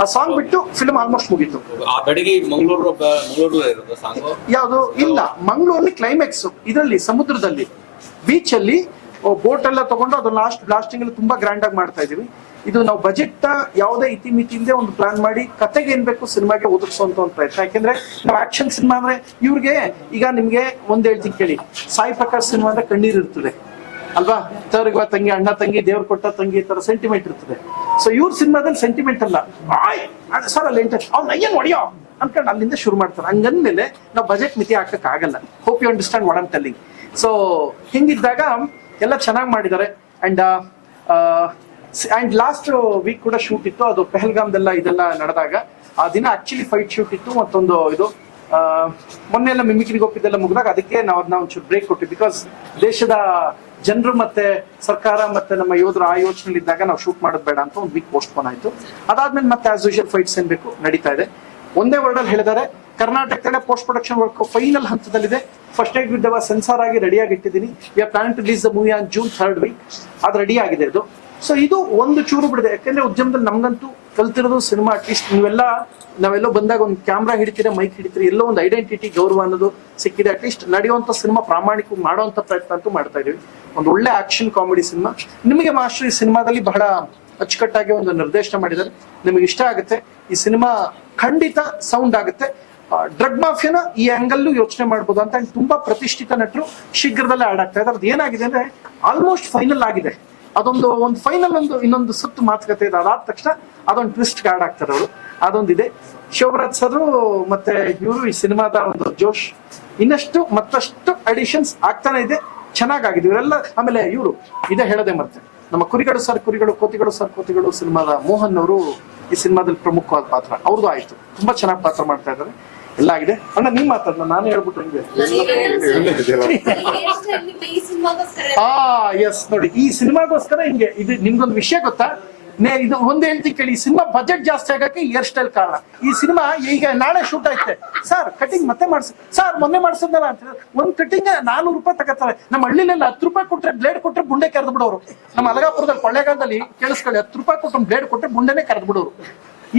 ಆ ಸಾಂಗ್ ಬಿಟ್ಟು ಫಿಲ್ಮ್ ಆಲ್ಮೋಸ್ಟ್ ಮುಗೀತು. ಆ ಬೆಳಗ್ಗೆ ಮಂಗಳೂರು ಇರೋದು ಸಾಂಗ್ ಯಾವುದು ಇಲ್ಲ, ಮಂಗಳೂರಲ್ಲಿ ಕ್ಲೈಮ್ಯಾಕ್ಸ್ ಇದರಲ್ಲಿ ಸಮುದ್ರದಲ್ಲಿ ಬೀಚ್ ಅಲ್ಲಿ ಬೋಟ್ ಎಲ್ಲ ತಗೊಂಡು ಅದು ಲಾಸ್ಟಿಂಗ್ ಅಲ್ಲಿ ತುಂಬಾ ಗ್ರ್ಯಾಂಡ್ ಆಗಿ ಮಾಡ್ತಾ ಇದೀವಿ. ಇದು ನಾವು ಬಜೆಟ್ ಯಾವುದೇ ಇತಿಮಿತಿಯಿಂದ ಒಂದು ಪ್ಲಾನ್ ಮಾಡಿ ಕತೆಗೆ ಏನ್ ಬೇಕು ಸಿನಿಮಾಗೆ ಒದಗಿಸುವಂತ ಒಂದು ಪ್ರಯತ್ನ. ಯಾಕೆಂದ್ರೆ ನಾವು ಆಕ್ಷನ್ ಸಿನಿಮಾ ಅಂದ್ರೆ ಇವ್ರಿಗೆ, ಈಗ ನಿಮ್ಗೆ ಒಂದ್ ಹೇಳ್ತೀನಿ ಕೇಳಿ, ಸಾಯಿ ಪ್ರಕಾಶ್ ಸಿನಿಮಾ ಅಂದ್ರೆ ಕಣ್ಣೀರ್ ಇರ್ತದೆ ಅಲ್ವಾ, ತವರಿಗ ತಂಗಿ, ಅಣ್ಣ ತಂಗಿ, ದೇವ್ರು ಕೊಟ್ಟ ತಂಗಿ, ಈ ತರ ಸೆಂಟಿಮೆಂಟ್ ಇರ್ತದೆ. ಸೊ ಇವ್ರ ಸಿನಿಮಾದಲ್ಲಿ ಸೆಂಟಿಮೆಂಟ್ ಅಲ್ಲ, ಸರ್ ಅಲ್ಲಿ ಅವ್ನ ಅಯ್ಯನ್ ಹೊಡಿಯೋ ಅನ್ಕೊಂಡು ಅಲ್ಲಿಂದ ಶುರು ಮಾಡ್ತಾರೆ. ಹಂಗಂದ್ಮೇಲೆ ನಾವು ಬಜೆಟ್ ಮಿತಿ ಹಾಕಕ್ ಆಗಲ್ಲ. Hope you understand what I am telling. So ಹಿಂಗಿದ್ದಾಗ ಎಲ್ಲ ಚೆನ್ನಾಗಿ ಮಾಡಿದ್ದಾರೆ. ಅಂಡ್ ಲಾಸ್ಟ್ ವೀಕ್ ಕೂಡ ಶೂಟ್ ಇತ್ತು, ಅದು ಪೆಹಲ್ಗಾಮ್ದೆಲ್ಲ ಇದೆಲ್ಲ ನಡೆದಾಗ ಆ ದಿನ ಆಕ್ಚುಲಿ ಫೈಟ್ ಶೂಟ್ ಇತ್ತು. ಮತ್ತೊಂದು ಇದು ಮೊನ್ನೆ ಎಲ್ಲ ಮಿಮಿಕ್ರಿಗೆ ಹೋಗಿದ್ದೆಲ್ಲ ಮುಗಿದಾಗ ಅದಕ್ಕೆ ನಾವು ಅದನ್ನ ಒಂಚೂರು ಬ್ರೇಕ್ ಕೊಟ್ಟಿವಿ. ಬಿಕಾಸ್ ದೇಶದ ಜನರು ಮತ್ತೆ ಸರ್ಕಾರ ಮತ್ತೆ ನಮ್ಮ ಯೋಧರು ಆ ಯೋಚನೆ ಇದ್ದಾಗ ನಾವು ಶೂಟ್ ಮಾಡೋದು ಬೇಡ ಅಂತ ಒಂದು ವೀಕ್ ಪೋಸ್ಟ್ಪೋನ್ ಆಯ್ತು. ಅದಾದ್ಮೇಲೆ ಮತ್ತೆ ಆಸ್ ಯೂಶುವಲ್ ಫೈಟ್ಸ್ ಏನ್ ಬೇಕು ನಡೀತಾ ಇದೆ. ಒಂದೇ ವರ್ಡ್ ಅಲ್ಲಿ ಹೇಳಿದ್ದಾರೆ, ಕರ್ನಾಟಕದ ಪೋಸ್ಟ್ ಪ್ರೊಡಕ್ಷನ್ ವರ್ಕ್ ಫೈನಲ್ ಹಂತದಲ್ಲಿದೆ. ಫಸ್ಟ್ ಏಡ್ ವಿದ್ಯವ ಸೆನ್ಸಾರ್ ಆಗಿ ರೆಡಿಯಾಗಿ ಇಟ್ಟಿದ್ದೀನಿ. We are plan to release the movie on June 3rd week. ಅದು ರೆಡಿ ಆಗಿದೆ ಇದು. ಸೊ ಇದು ಒಂದು ಚೂರು ಬಿಡಿದೆ, ಯಾಕೆಂದ್ರೆ ಉದ್ಯಮದಲ್ಲಿ ನಮ್ಗಂತೂ ಕಲ್ತಿರೋದು ಸಿನಿಮಾ. ಅಟ್ಲೀಸ್ಟ್ ನಾವೆಲ್ಲೋ ಬಂದಾಗ ಒಂದು ಕ್ಯಾಮ್ರಾ ಹಿಡಿತೀರ, ಮೈಕ್ ಹಿಡಿತೀರಿ, ಎಲ್ಲೋ ಒಂದು ಐಡೆಂಟಿಟಿ, ಗೌರವ ಅನ್ನೋದು ಸಿಕ್ಕಿದೆ. ಅಟ್ಲೀಸ್ಟ್ ನಡೆಯುವಂತ ಸಿನಿಮಾ ಪ್ರಾಮಾಣಿಕ ಮಾಡುವಂತ ಪ್ರಯತ್ನ ಅಂತೂ ಮಾಡ್ತಾ ಇದೀವಿ. ಒಂದು ಒಳ್ಳೆ ಆಕ್ಷನ್ ಕಾಮಿಡಿ ಸಿನಿಮಾ. ನಿಮಗೆ ಮಾಸ್ಟರ್ ಈ ಸಿನಿಮಾದಲ್ಲಿ ಬಹಳ ಅಚ್ಚುಕಟ್ಟಾಗಿ ಒಂದು ನಿರ್ದೇಶನ ಮಾಡಿದ್ದಾರೆ, ನಿಮಗೆ ಇಷ್ಟ ಆಗುತ್ತೆ. ಈ ಸಿನಿಮಾ ಖಂಡಿತ ಸೌಂಡ್ ಆಗುತ್ತೆ. ಡ್ರಗ್ ಮಾಫಿಯಾನ ಈ ಆಂಗಲ್ ಯೋಚನೆ ಮಾಡ್ಬೋದು ಅಂತ. ತುಂಬಾ ಪ್ರತಿಷ್ಠಿತ ನಟರು ಶೀಘ್ರದಲ್ಲೇ ಆಡ್ ಆಗ್ತಾ ಇದ್ದಾರೆ. ಅದು ಏನಾಗಿದೆ ಅಂದ್ರೆ ಆಲ್ಮೋಸ್ಟ್ ಫೈನಲ್ ಆಗಿದೆ. ಅದೊಂದು ಫೈನಲ್ ಇನ್ನೊಂದು ಸುತ್ತು ಮಾತುಕತೆ ಇದೆ. ಅದಾದ ತಕ್ಷಣ ಅದೊಂದು ಟ್ವಿಸ್ಟ್ ಆಡ್ ಆಗ್ತಾರೆ ಅವರು. ಅದೊಂದಿದೆ. ಶಿವರಾಜ್ ಸರ್ ಮತ್ತೆ ಇವರು ಈ ಸಿನಿಮಾದ ಒಂದು ಜೋಶ್ ಇನ್ನಷ್ಟು ಮತ್ತಷ್ಟು ಅಡಿಷನ್ಸ್ ಆಗ್ತಾನೆ ಇದೆ. ಚೆನ್ನಾಗಿದೆ ಇವರೆಲ್ಲ. ಆಮೇಲೆ ಇವರು ಇದೇ ಹೇಳದೆ ಮತ್ತೆ ನಮ್ಮ ಕುರಿಗಳು ಸರ್ ಕುರಿಗಳು, ಕೋತಿಗಳು ಸರ್ ಕೋತಿಗಳು ಸಿನಿಮಾದ ಮೋಹನ್ ಅವರು ಈ ಸಿನಿಮಾದಲ್ಲಿ ಪ್ರಮುಖವಾದ ಪಾತ್ರ ಅವ್ರದ್ದು ಆಯ್ತು. ತುಂಬಾ ಚೆನ್ನಾಗಿ ಪಾತ್ರ ಮಾಡ್ತಾ ಇದ್ದಾರೆ. ಎಲ್ಲ ಆಗಿದೆ. ಅಣ್ಣ ನೀವ್ ಮಾತಾಡ, ನಾನು ಹೇಳ್ಬಿಟ್ಟು ಎಸ್ ನೋಡಿ, ಈ ಸಿನಿಮಾಗೋಸ್ಕರ ಹಿಂಗೆ ಇದು ನಿಮ್ಗೊಂದು ವಿಷಯ ಗೊತ್ತಾ? ಇದು ಒಂದ್ ಹೇಳ್ತೀನಿ ಕೇಳಿ, ಈ ಸಿನಿಮಾ ಬಜೆಟ್ ಜಾಸ್ತಿ ಆಗಕ್ಕೆ ಹೇರ್ ಸ್ಟೈಲ್ ಕಾರಣ. ಈ ಸಿನಿಮಾ ಈಗ ನಾಳೆ ಶೂಟ್ ಆಯ್ತೆ, ಸರ್ ಕಟಿಂಗ್ ಮತ್ತೆ ಮಾಡ್ಸಿ, ಸರ್ ಮೊನ್ನೆ ಮಾಡ್ಸಿದ್ನಲ್ಲ ಅಂತ ಒಂದ್ ಕಟಿಂಗ್ 400 ರೂಪಾಯಿ ತಗೋತಾರೆ. ನಮ್ಮ ಹಳ್ಳಿಲೆಲ್ಲ 10 ರೂಪಾಯಿ ಕೊಟ್ರೆ ಬ್ಲೇಡ್ ಕೊಟ್ರೆ ಬುಂಡೆ ಕರೆದು ಬಿಡೋರು. ನಮ್ಮ ಅಲಗಾಪುರದಲ್ಲಿ ಕೊಳ್ಳೇಗಾಲದಲ್ಲಿ ಕೇಳಿಸ್ಕೊಳ್ಳಿ, 10 ರೂಪಾಯಿ ಕೊಟ್ಟು ಬ್ಲೇಡ್ ಕೊಟ್ರೆ ಬುಂಡೆನೆ ಕರೆದು ಬಿಡೋರು.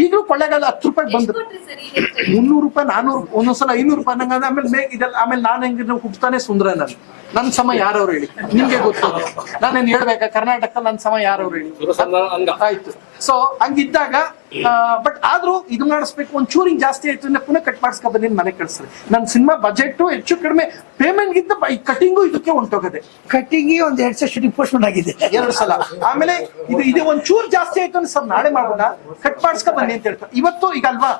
ಈಗಲೂ ಕೊಳ್ಳೇಗಾಲ 10 ರೂಪಾಯಿ ಬಂದು 300 ರೂಪಾಯಿ 400, ಒಂದೊಂದ್ಸಲ 500 ರೂಪಾಯಿ ನಂಗೆ. ಆಮೇಲೆ ಇದೆಲ್ಲ ಆಮೇಲೆ ನಾನು ಹೆಂಗಿದ್ರೆ ಹುಡ್ತಾನೆ ಸುಂದರ. ನನ್ನ ಸಮ ಯಾರವ್ರು ಹೇಳಿ, ನಿಮ್ಗೆ ಗೊತ್ತು. ನಾನೇನ್ ಹೇಳ್ಬೇಕಾ, ಕರ್ನಾಟಕದಲ್ಲಿ ನನ್ನ ಸಮ ಯಾರವ್ರು ಹೇಳಿ. ಆಯ್ತು. ಸೊ ಹಂಗಿದ್ದಾಗ ಬಟ್ ಆದ್ರೂ ಇದು ಮಾಡಿಸ್ಬೇಕು. ಒಂದ್ ಚೂರಿಂಗ್ ಜಾಸ್ತಿ ಆಯ್ತು ಅಂದ್ರೆ ಪುನಃ ಕಟ್ ಮಾಡಿಸ್ಕೊ ಬನ್ನಿ ಮನೆ ಕಳಿಸ್ತಾರೆ. ನನ್ನ ಸಿನಿಮಾ ಬಜೆಟ್ ಹೆಚ್ಚು ಕಡಿಮೆ ಪೇಮೆಂಟ್ ಗಿಂತ ಕಟಿಂಗು ಇದಕ್ಕೆ ಹೊಂಟೋಗದೆ. ಕಟ್ಟಿಂಗ್ ಒಂದ್ 2 ಸಲ ಶೂಟಿಂಗ್ ಪೋಸ್ಟ್ಪೋನ್ ಆಗಿದೆ, 2 ಸಲ. ಆಮೇಲೆ ಇದು ಒಂದ್ ಚೂರ್ ಜಾಸ್ತಿ ಆಯ್ತು ಅಂದ್ರೆ ಸರ್ ನಾಳೆ ಮಾಡೋಣ, ಕಟ್ ಮಾಡಿಸ್ಕೊ ಬನ್ನಿ ಅಂತ ಹೇಳ್ತಾರೆ. ಇವತ್ತು ಈಗ ಅಲ್ವಾ,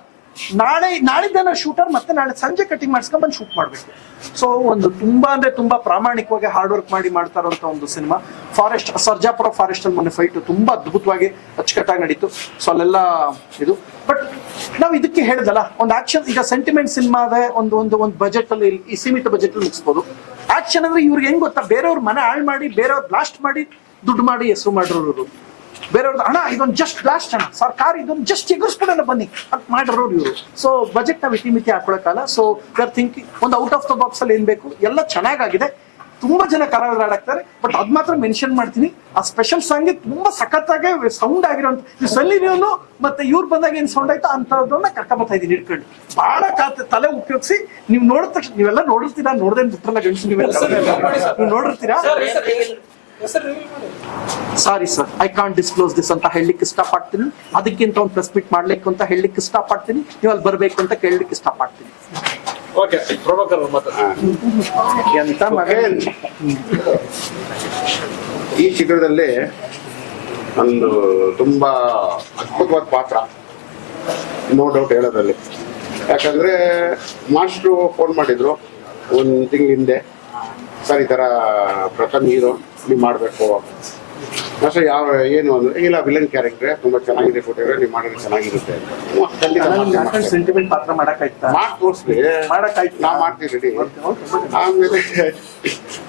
ನಾಳಿದ್ದೇನ ಶೂಟರ್, ಮತ್ತೆ ನಾಳೆ ಸಂಜೆ ಕಟಿಂಗ್ ಮಾಡಿಸ್ಕೊಂಡ್ ಬಂದು ಶೂಟ್ ಮಾಡ್ಬೇಕು. ಸೊ ಒಂದು ತುಂಬಾ ಅಂದ್ರೆ ತುಂಬಾ ಪ್ರಾಮಾಣಿಕವಾಗಿ ಹಾರ್ಡ್ ವರ್ಕ್ ಮಾಡಿ ಮಾಡ್ತಾ ಇರುವಂತ ಒಂದು ಸಿನಿಮಾ. ಫಾರೆಸ್ಟ್, ಸರ್ಜಾಪುರ ಫಾರೆಸ್ಟ್ ಅಲ್ಲಿ ಮೊನ್ನೆ ಫೈಟ್ ತುಂಬಾ ಅದ್ಭುತವಾಗಿ ಅಚ್ಚುಕಟ್ಟಾಗಿ ನಡೀತು. ಸೊ ಅಲ್ಲೆಲ್ಲ ಇದು. ಬಟ್ ನಾವು ಇದಕ್ಕೆ ಹೇಳಿದಲ್ಲ, ಒಂದು ಆಕ್ಷನ್, ಈಗ ಸೆಂಟಿಮೆಂಟ್ ಸಿನಿಮಾ ಅದೇ ಒಂದು ಬಜೆಟ್ ಅಲ್ಲಿ, ಈ ಸೀಮಿತ ಬಜೆಟ್ ಅಲ್ಲಿ ಮುಗಿಸ್ಬೋದು. ಆಕ್ಷನ್ ಅಂದ್ರೆ ಇವ್ರಿಗೆ ಹೆಂಗ್ ಗೊತ್ತಾ, ಬೇರೆಯವ್ರ ಮನೆ ಹಾಳು ಮಾಡಿ, ಬೇರೆಯವ್ರ ಬ್ಲಾಸ್ಟ್ ಮಾಡಿ, ದುಡ್ಡು ಮಾಡಿ ಹೆಸರು ಮಾಡಿರೋರು. ಬೇರೆಯವ್ರದ್ದು ಹಣ ಇದೊಂದು ಜಸ್ಟ್ ಬ್ಲಾಸ್ಟ್ ಅಣ್ಣ, ಸರ್ಕಾರ ಇದೊಂದು ಜಸ್ಟ್ ಎಗರ್ಸ್ಬಿಡೋಣ ಬನ್ನಿ ಅಂತ ಮಾಡಿರೋರು ಇವರು. ಸೊ ಬಜೆಟ್ ನಾವು ಇತಿಮಿತಿ ಹಾಕೊಳಕ್ಕಲ್ಲ. ಸೊ ವಿ ಆರ್ ಥಿಂಕಿಂಗ್ ಒಂದು ಔಟ್ ಆಫ್ ದ ಬಾಕ್ಸ್ ಅಲ್ಲಿ ಏನ್ ಬೇಕು ಎಲ್ಲ ಚೆನ್ನಾಗಿದೆ. ತುಂಬಾ ಜನ ಕಲಾವಿದರು ಆಡಾಕ್ತಾರೆ. ಬಟ್ ಅದ್ ಮಾತ್ರ ಮೆನ್ಷನ್ ಮಾಡ್ತೀನಿ, ಆ ಸ್ಪೆಷಲ್ ಸಾಂಗ್ ತುಂಬಾ ಸಖತ್ತಾಗೆ ಸೌಂಡ್ ಆಗಿರೋಂಥ ಸನ್ನಿ ಲಿಯೋನು ಮತ್ತೆ ಇವ್ರು ಬಂದಾಗ ಏನ್ ಸೌಂಡ್ ಆಯ್ತು ಅಂತದನ್ನ ಕರ್ಕೊಂಬತ್ತಾ ಇದೀನಿ ಹಿಡ್ಕೊಂಡು. ಬಹಳ ತಲೆ ಉಪಯೋಗಿಸಿ ನೀವು ನೋಡಿದ ತಕ್ಷಣ, ನೀವೆಲ್ಲ ನೋಡಿರ್ತೀರಾ, ನೋಡ್ದೇನ್ ಬಿಟ್ರಲ್ಲ ಗಂಡಸು, ನೀವು ನೋಡಿರ್ತೀರಾ. ಹೆಸರು ರಿವೀಲ್ ಮಾಡಿ. Sorry sir, I can't disclose this ಅಂತ ಹೇಳಲಿಕ್ಕೆ ಇಷ್ಟಪಡ್ತೀನಿ. ಅದಕ್ಕಿಂತ ಒಂದು ಪ್ರೆಸ್ ಮೀಟ್ ಮಾಡ್ಲಿಕ್ಕೆ ಅಂತ ಹೇಳಲಿಕ್ಕೆ ಇಷ್ಟಪಡ್ತೀನಿ. ನೀವು ಅಲ್ಲಿ ಬರಬೇಕು ಅಂತ ಕೇಳಲಿಕ್ಕೆ ಇಷ್ಟಪಡ್ತೀನಿ. ಓಕೆ, ಪ್ರಭಾಕರ್ ಅವ್ರು ಮಾತಾಡ್ತಾರೆ. ಎಂತ ಮಗ ಈ ಚಿತ್ರದಲ್ಲಿ ಒಂದು ತುಂಬಾ ಅದ್ಭುತವಾದ ಪಾತ್ರ, ನೋ ಡೌಟ್ ಹೇಳೋದ್ರಲ್ಲಿ. ಯಾಕಂದ್ರೆ ಮಾಸ್ಟ್ರು ಫೋನ್ ಮಾಡಿದ್ರು ಒಂದು ತಿಂಗಳ ಹಿಂದೆ, ಸರ್ ಈ ಥರ ಪ್ರಥಮ್ ಹೀರೋ ನೀವು ಮಾಡಬೇಕು. ಮಾಸ್ಟರ್ ಯಾವ ಏನು ಅಂದ್ರೆ, ಇಲ್ಲ ವಿಲನ್ ಕ್ಯಾರೆಕ್ಟರ್ ತುಂಬಾ ಚೆನ್ನಾಗಿದೆ, ಕೊಟ್ಟಿದ್ರೆ ನೀವು ಮಾಡಿದ್ರೆ ಚೆನ್ನಾಗಿರುತ್ತೆ. ಖಂಡಿತ ಸೆಂಟಿಮೆಂಟ್ ಪಾತ್ರ ಮಾಡಕ್ಕಾಯ್ತಾ? ಮಾಡಿ ತೋರಿಸ್ಲಿ, ಮಾಡಕ್ಕಾಯ್ತು, ನಾವು ಮಾಡ್ತೀವಿ ರೆಡಿ. ಆಮೇಲೆ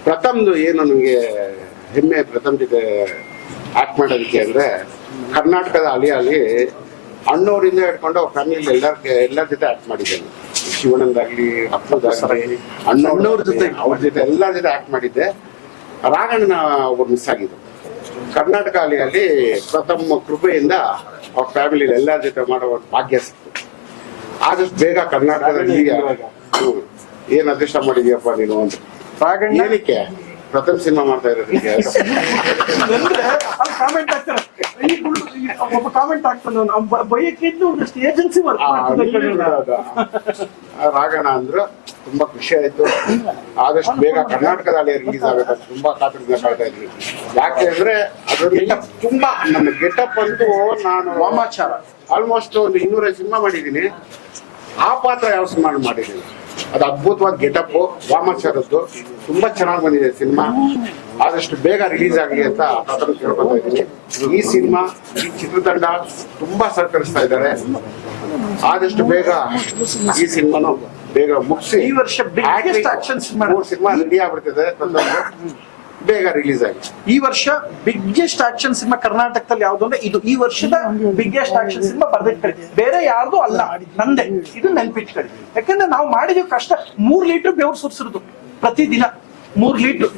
ಪ್ರಥಮ್ದು ಏನು ನನಗೆ ಹೆಮ್ಮೆ ಪ್ರಥಮ್ ಜೊತೆ ಆಕ್ಟ್ ಮಾಡೋದಕ್ಕೆ ಅಂದ್ರೆ, ಕರ್ನಾಟಕದ ಅಲಿಯಲ್ಲಿ ಅಣ್ಣವರಿಂದ ಹಿಡ್ಕೊಂಡು ಅವ್ರ ಫ್ಯಾಮಿಲಿ ಎಲ್ಲರ ಜೊತೆ ಆಕ್ಟ್ ಮಾಡಿದ್ದೇನೆ. ಶಿವಣ್ಣಂದಾಗ್ಲಿ, ಅಪ್ಪದಾಗ್ಲಿ, ಅಣ್ಣವ್ರ ಜೊತೆ, ಅವ್ರ ಜೊತೆ ಎಲ್ಲರ ಜೊತೆ ಆಕ್ಟ್ ಮಾಡಿದ್ದೆ. ರಾಘಣ್ಣನ ಒಬ್ಬರು ಮಿಸ್ ಆಗಿದ್ದು. ಕರ್ನಾಟಕ ಅಲಿಯಲ್ಲಿ ಪ್ರಥಮ್ ಕೃಪೆಯಿಂದ ಅವ್ರ ಫ್ಯಾಮಿಲಿ ಎಲ್ಲರ ಜೊತೆ ಮಾಡೋ ಒಂದು ಭಾಗ್ಯ ಸಿಕ್ತು. ಆದಷ್ಟು ಬೇಗ ಕರ್ನಾಟಕದಲ್ಲಿ ಏನ್ ಅದೃಷ್ಟ ಮಾಡಿದ್ಯಪ್ಪ ನೀನು ಅಂತ. ಏನಕ್ಕೆ ಪ್ರಥಮ್ ಸಿನಿಮಾ ಮಾಡ್ತಾ ಇರೋದಕ್ಕೆ ಕಾಮೆಂಟ್ ಆಗ್ತಾರೆ. ಒಬ್ಬ ಕಾಮೆಂಟ್ ಆಗ್ತಾನೆ, ಬೈಯಕ್ಕಿದ್ದು ಒಂದಷ್ಟು ಏಜೆನ್ಸಿ ವರ್ಕ್ ರಾಘಣ್ಣ ಅಂದ್ರು ತುಂಬಾ ಖುಷಿ ಆಯ್ತು. ಆದಷ್ಟು ಬೇಗ ಕರ್ನಾಟಕದಲ್ಲಿ ರಿಲೀಸ್ ಆಗಬೇಕು ತುಂಬಾ ಕಾತರದಿಂದ ಕಾಯ್ತಾ ಇದ್ವಿ. ಯಾಕೆ ಅಂದ್ರೆ ಅದ್ರಲ್ಲಿ ತುಂಬಾ ನನ್ನ ಗೆಟಪ್ ಅಂತೂ ನಾನು ವಾಮಾಚಾರ ಆಲ್ಮೋಸ್ಟ್ ಒಂದು 200 ಸಿನಿಮಾ ಮಾಡಿದ್ದೀನಿ. ಆ ಪಾತ್ರ ಯಾವ ಸಿನಿಮಾ ಮಾಡಿದ್ದೀನಿ. ಅದು ಅದ್ಭುತವಾದ ಗೆಟಪ್, ವಾಮಾಚಾರದ್ದು ತುಂಬಾ ಚೆನ್ನಾಗಿ ಬಂದಿದೆ ಸಿನಿಮಾ. ಆದಷ್ಟು ಬೇಗ ರಿಲೀಸ್ ಆಗಲಿ ಅಂತ ಪ್ರಥಮ ಕೇಳ್ಕೊತಾ ಇದ್ದೀನಿ. ಈ ಸಿನಿಮಾ, ಈ ಚಿತ್ರತಂಡ ತುಂಬಾ ಸಹಕರಿಸ್ತಾ ಇದ್ದಾರೆ. ಆದಷ್ಟು ಬೇಗ ಈ ಸಿನಿಮಾನು ಬೇಗ ಮುಗಿಸಿ ಈ ವರ್ಷ biggest action cinema. 3 cinema ready ಆಗ್ಬಿಡ್ತಿದೆ, ಬೇಗ ರಿಲೀಸ್ ಆಗಿ. ಈ ವರ್ಷ ಬಿಗ್ಗೆಸ್ಟ್ ಆಕ್ಷನ್ ಸಿನಿಮಾ ಕರ್ನಾಟಕದಲ್ಲಿ ಯಾವ್ದು ಅಂದ್ರೆ ಇದು. ಈ ವರ್ಷದ ಬಿಗ್ಗೆಸ್ಟ್ ಆಕ್ಷನ್ ಸಿನಿಮಾ ಬರ್ದಿಟ್ಕೊಳ್ಳಿ, ಬೇರೆ ಯಾರ್ದು ಅಲ್ಲ, ನಂದೇ. ಇದು ನೆನ್ಪಿಟ್ಕೊಳ್ಳಿ. ಯಾಕಂದ್ರೆ ನಾವು ಮಾಡಿದೀವಿ ಕಷ್ಟ. 3 ಲೀಟರ್ ಬೆವರು ಸುರಿಸಿರೋದು ಪ್ರತಿದಿನ, 3 ಲೀಟರ್.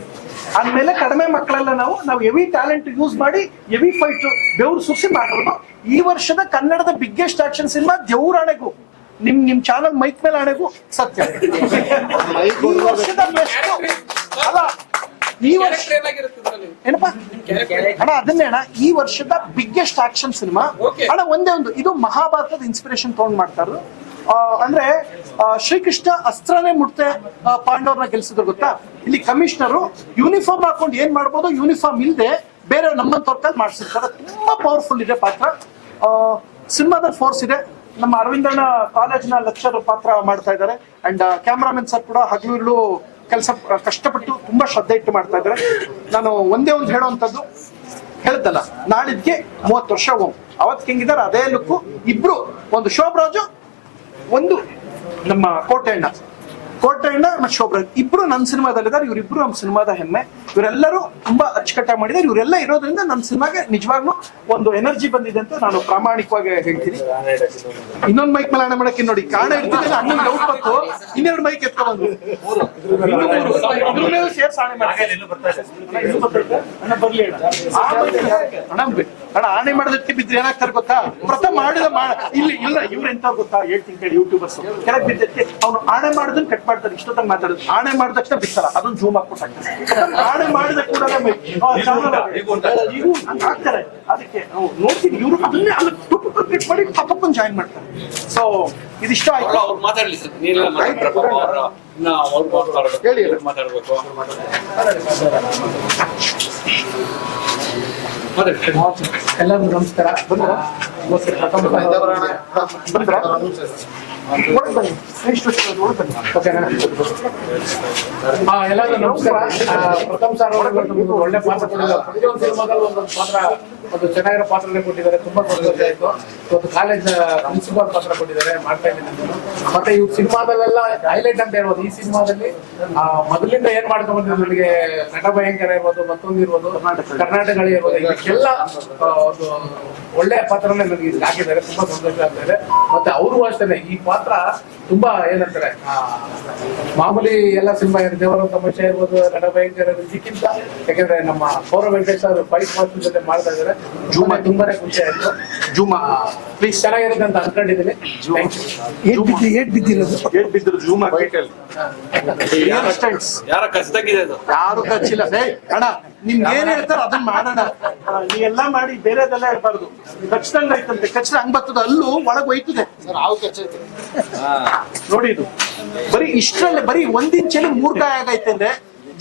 ಅಂದ್ಮೇಲೆ ಕಡಿಮೆ ಮಕ್ಕಳೆಲ್ಲ ನಾವು ಹೆವಿ ಟ್ಯಾಲೆಂಟ್ ಯೂಸ್ ಮಾಡಿ ಹೆವಿ ಫೈಟ್ ಬೆವರು ಸುರಿಸಿ ಮಾಡಿರೋದು. ಈ ವರ್ಷದ ಕನ್ನಡದ ಬಿಗ್ಗೆಸ್ಟ್ ಆಕ್ಷನ್ ಸಿನಿಮಾ ದೇವ್ರಾಣೆಗೂ, ನಿಮ್ ಚಾನಲ್ ಮೈಕ್ ಮೇಲೆ ಆಣೆಗೂ ಸತ್ಯ. ಈ ವರ್ಷದ ಬೆಸ್ಟ್ ಅಲ್ಲ, ಈ ವರ್ಷ ಏನಪ್ಪಾ ಅಣ್ಣ, ಅದನ್ನೇ ಅಣ್ಣ, ಈ ವರ್ಷದ ಬಿಗ್ಗೆಸ್ಟ್ ಆಕ್ಷನ್ ಸಿನಿಮಾ ಅಣ್ಣ ಒಂದೇ ಒಂದು. ಇದು ಮಹಾಭಾರತದ ಇನ್ಸ್ಪಿರೇಷನ್ ತಗೊಂಡ್ ಮಾಡ್ತಾರ. ಅಂದ್ರೆ ಶ್ರೀಕೃಷ್ಣ ಅಸ್ತ್ರನೇ ಮುಟ್ತೆ ಪಾಂಡವ್ರನ್ನ ಗೆಲ್ಸಿದ್ರು ಗೊತ್ತಾ. ಇಲ್ಲಿ ಕಮಿಷನರು ಯೂನಿಫಾರ್ಮ್ ಹಾಕೊಂಡು ಏನ್ ಮಾಡ್ಬೋದು, ಯೂನಿಫಾರ್ಮ್ ಇಲ್ಲದೆ ಬೇರೆ ನಮ್ಮಂತವ್ರ ಕೈಲಿ ಮಾಡ್ಸಿರ್ತಾರೆ. ತುಂಬಾ ಪವರ್ಫುಲ್ ಇದೆ ಪಾತ್ರ. ಸಿನಿಮಾದಲ್ಲಿ ಫೋರ್ಸ್ ಇದೆ. ನಮ್ಮ ಅರವಿಂದಣ್ಣ ಕಾಲೇಜ್ನ ಲೆಕ್ಚರ್ ಪಾತ್ರ ಮಾಡ್ತಾ ಇದ್ದಾರೆ. ಅಂಡ್ ಕ್ಯಾಮ್ರಾಮನ್ ಸರ್ ಕೂಡ ಹಗಲು ಕೆಲಸ ಕಷ್ಟಪಟ್ಟು ತುಂಬಾ ಶ್ರದ್ಧೆ ಇಟ್ಟು ಮಾಡ್ತಾ ಇದ್ದಾರೆ. ನಾನು ಒಂದೇ ಒಂದು ಹೇಳೋವಂಥದ್ದು ಹೇಳ್ದಲ್ಲ, ನಾಳಿದ್ಗೆ 30 ವರ್ಷ ಅವತ್ತು ಹೆಂಗಿದ್ದಾರೆ ಅದೇ ಲುಕ್ಕು. ಇಬ್ರು, ಒಂದು ಶೋಭರಾಜು, ಒಂದು ನಮ್ಮ ಕೋಟೆಯಣ್ಣ ಮತ್ತು ಶೋಭರಾಜ್, ಇಬ್ರು ನನ್ನ ಸಿನಿಮಾದಲ್ಲಿದ್ದಾರೆ. ಇವರಿಬ್ರು ನಮ್ಮ ಸಿನಿಮಾದ ಹೆಮ್ಮೆ. ಇವರೆಲ್ಲರೂ ತುಂಬಾ ಅಚ್ಚುಕಟ್ಟಾಗಿ ಮಾಡಿದ್ದಾರೆ. ಇವರೆಲ್ಲ ಇರೋದ್ರಿಂದ ನನ್ನ ಸಿನಿಮಾಗೆ ನಿಜವಾಗ್ಲೂ ಒಂದು ಎನರ್ಜಿ ಬಂದಿದೆ ಅಂತ ನಾನು ಪ್ರಾಮಾಣಿಕವಾಗಿ ಹೇಳ್ತೀನಿ. ಇನ್ನೊಂದು ಮೈಕ್ ಮೇಲೆ ಆಣೆ ಮಾಡಕ್ಕೆ ನೋಡಿ, ಕಾರಣ ಇರ್ತಿದ್ದೆ ಅಣ್ಣನ ಡೌಟ್ ಬಂತು, 2 ಮೈಕ್ ಎತ್ಕೊಂಡ್ಬಂದ್ರು. ಸೇರ್ಸಿ ಆಣೆ ಅಣ್ಣ ಆಣೆ ಮಾಡೋದಕ್ಕೆ ಬಿದ್ರೆ ಏನಾಗ್ತಾರೆ ಗೊತ್ತಾ, ಪ್ರಥಮ ಮಾಡಿದ ಇಲ್ಲಿ ಇಲ್ಲ ಇವ್ರು ಎಂತ ಗೊತ್ತಾ ಹೇಳ್ತೀನಿ ಕೇಳಿ. ಯೂಟ್ಯೂಬರ್ಸ್ ಕೆಳಗೆ ಬಿದ್ದಕ್ಕೆ ಅವ್ನು ಆಣೆ ಮಾಡೋದನ್ನ ಕಟ್ ಮಾಡ್ತಾರೆ. ಇಷ್ಟೊತ್ತಂಗ್ ಮಾತಾಡೋದು, ಆಣೆ ಮಾಡಿದ ತಕ್ಷಣ ಬಿಡ್ತಾರ, ಅದನ್ನ ಜೂಮ್ ಹಾಕ್ಬಿಟ್ಟು ಆಣೆ ಮಾಡಿದ ಕೂಡ ಹಾಕ್ತಾರೆ. ಅದಕ್ಕೆ ನೋಡ್ತೀನಿ, ಇವರು ಅದನ್ನೇ ಅಲ್ಲಿ ಕ್ಲಿಕ್ ಮಾಡಿ ಪಪ್ಪನ್ ಜಾಯಿನ್ ಮಾಡ್ತಾರೆ. ಸೊ ಇದಿಷ್ಟ ಆಯ್ತು. ಅವ್ರು ಮಾತಾಡ್ಲಿ ಸರ್, ನೀವೆಲ್ಲ ಮಾತಾಡ್ಬೇಕು. ಇನ್ನ ಅವ್ರು ಮಾತಾಡ್ಬೇಕು, ಹೇಳಿ ಮಾತಾಡ್ಬೇಕು. ಎಲ್ಲರಿಗೂ ನಮಸ್ಕಾರ. ಎಲ್ಲರಿಗೂ ನಮಸ್ಕಾರ. ಪ್ರಥಮ್ ಸರ್ ಅವರು ಒಳ್ಳೆ ಪಾತ್ರ ಕೊಟ್ಟಿದ್ದಾರೆ. ಪ್ರತಿಯೊಂದು ಸಿನಿಮಾದಲ್ಲಿ ಒಂದೊಂದು ಪಾತ್ರ, ಒಂದು ಚೆನ್ನಾಗಿರೋ ಪಾತ್ರನೇ ಕೊಟ್ಟಿದ್ದಾರೆ. ತುಂಬಾ ಸಂತೋಷ ಆಯ್ತು. ಇವತ್ತು ಕಾಲೇಜ್ ಪ್ರಿನ್ಸಿಪಾಲ್ ಪಾತ್ರ ಕೊಟ್ಟಿದ್ದಾರೆ, ಮಾಡ್ತಾ ಇದ್ದೀನಿ. ಮತ್ತೆ ಇವ್ರು ಸಿನಿಮಾದಲ್ಲೆಲ್ಲ ಹೈಲೈಟ್ ಅಂತ ಹೇಳ್ಬೋದು. ಈ ಸಿನಿಮಾದಲ್ಲಿ ಮೊದಲಿಂದ ಏನ್ ಮಾಡ್ಕೊಂಡ್ ಬಂದಿದ್ರು, ನನಗೆ ನಟ ಭಯಂಕರ ಇರ್ಬೋದು, ಮತ್ತೊಂದು ಇರ್ಬೋದು, ಕರ್ನಾಟಕ ಇರ್ಬೋದು, ಇದಕ್ಕೆಲ್ಲ ಒಂದು ಒಳ್ಳೆಯ ಪಾತ್ರನೇ ನನಗೆ ಇಲ್ಲಿ ಹಾಕಿದ್ದಾರೆ. ತುಂಬಾ ಸಂತೋಷ ಆಗ್ತಾ ಇದೆ. ಮತ್ತೆ ಅವ್ರಿಗೂ ಅಷ್ಟೇ ಈ ಪಾತ್ರ ತುಂಬಾ ಏನಂತಾರೆ, ಮಾಮೂಲಿ ಎಲ್ಲ ಸಿನಿಮಾ ದೇವರ ತಮಾಷೆ ಇರ್ಬೋದು, ನಟ ಭಯಂಕರ ಇದಕ್ಕಿಂತ, ಯಾಕಂದ್ರೆ ನಮ್ಮ ಪೌರ ವೆಂಕಟೇಶ್ ಅವರು ಫೈಟ್ ಮಾಸ್ಟರ್ ಜೊತೆ ಮಾಡ್ತಾ ಇದ್ದಾರೆ. ಜೂಮ ತುಂಬಾನೇ ಖುಷಿ ಆಯ್ತು. ಜೂಮ ಪ್ಲೀಸ್ ಚೆನ್ನಾಗಿರುತ್ತೆ ಅಂತ ಅನ್ಕೊಂಡಿದ್ದೀನಿ. ಏಟ್ ಬಿದ್ದಿರೋದು ಏಟ್ ಬಿದ್ರು ಜೂಮ ಯಾರ ಕಚ್ಚಿದಂಗಿದೆ ಅದು ಯಾರು ಕಚ್ಚಿಲ್ಲ ಅಣ್ಣ ನಿಮ್ ಏನ್ ಹೇಳ್ತಾರ ಅದನ್ನ ಮಾಡೋಣ. ನೀವೆಲ್ಲ ಮಾಡಿ ಬೇರೆದೆಲ್ಲ ಇರಬಾರ್ದು. ಕಚ್ಚಿದಂಗ ಆಯ್ತಂತೆ, ಕಚ್ಚಿದ ಹಂಗ್ ಬರ್ತದ, ಅಲ್ಲೂ ಒಳಗ್ ಒಯ್ತದೆ ನೋಡಿ. ಇದು ಬರೀ ಇಷ್ಟರಲ್ಲೇ ಬರೀ 1 ಇಂಚಲ್ಲಿ 3 ಗಾಯ ಆಗೈತೆ ಅಂದ್ರೆ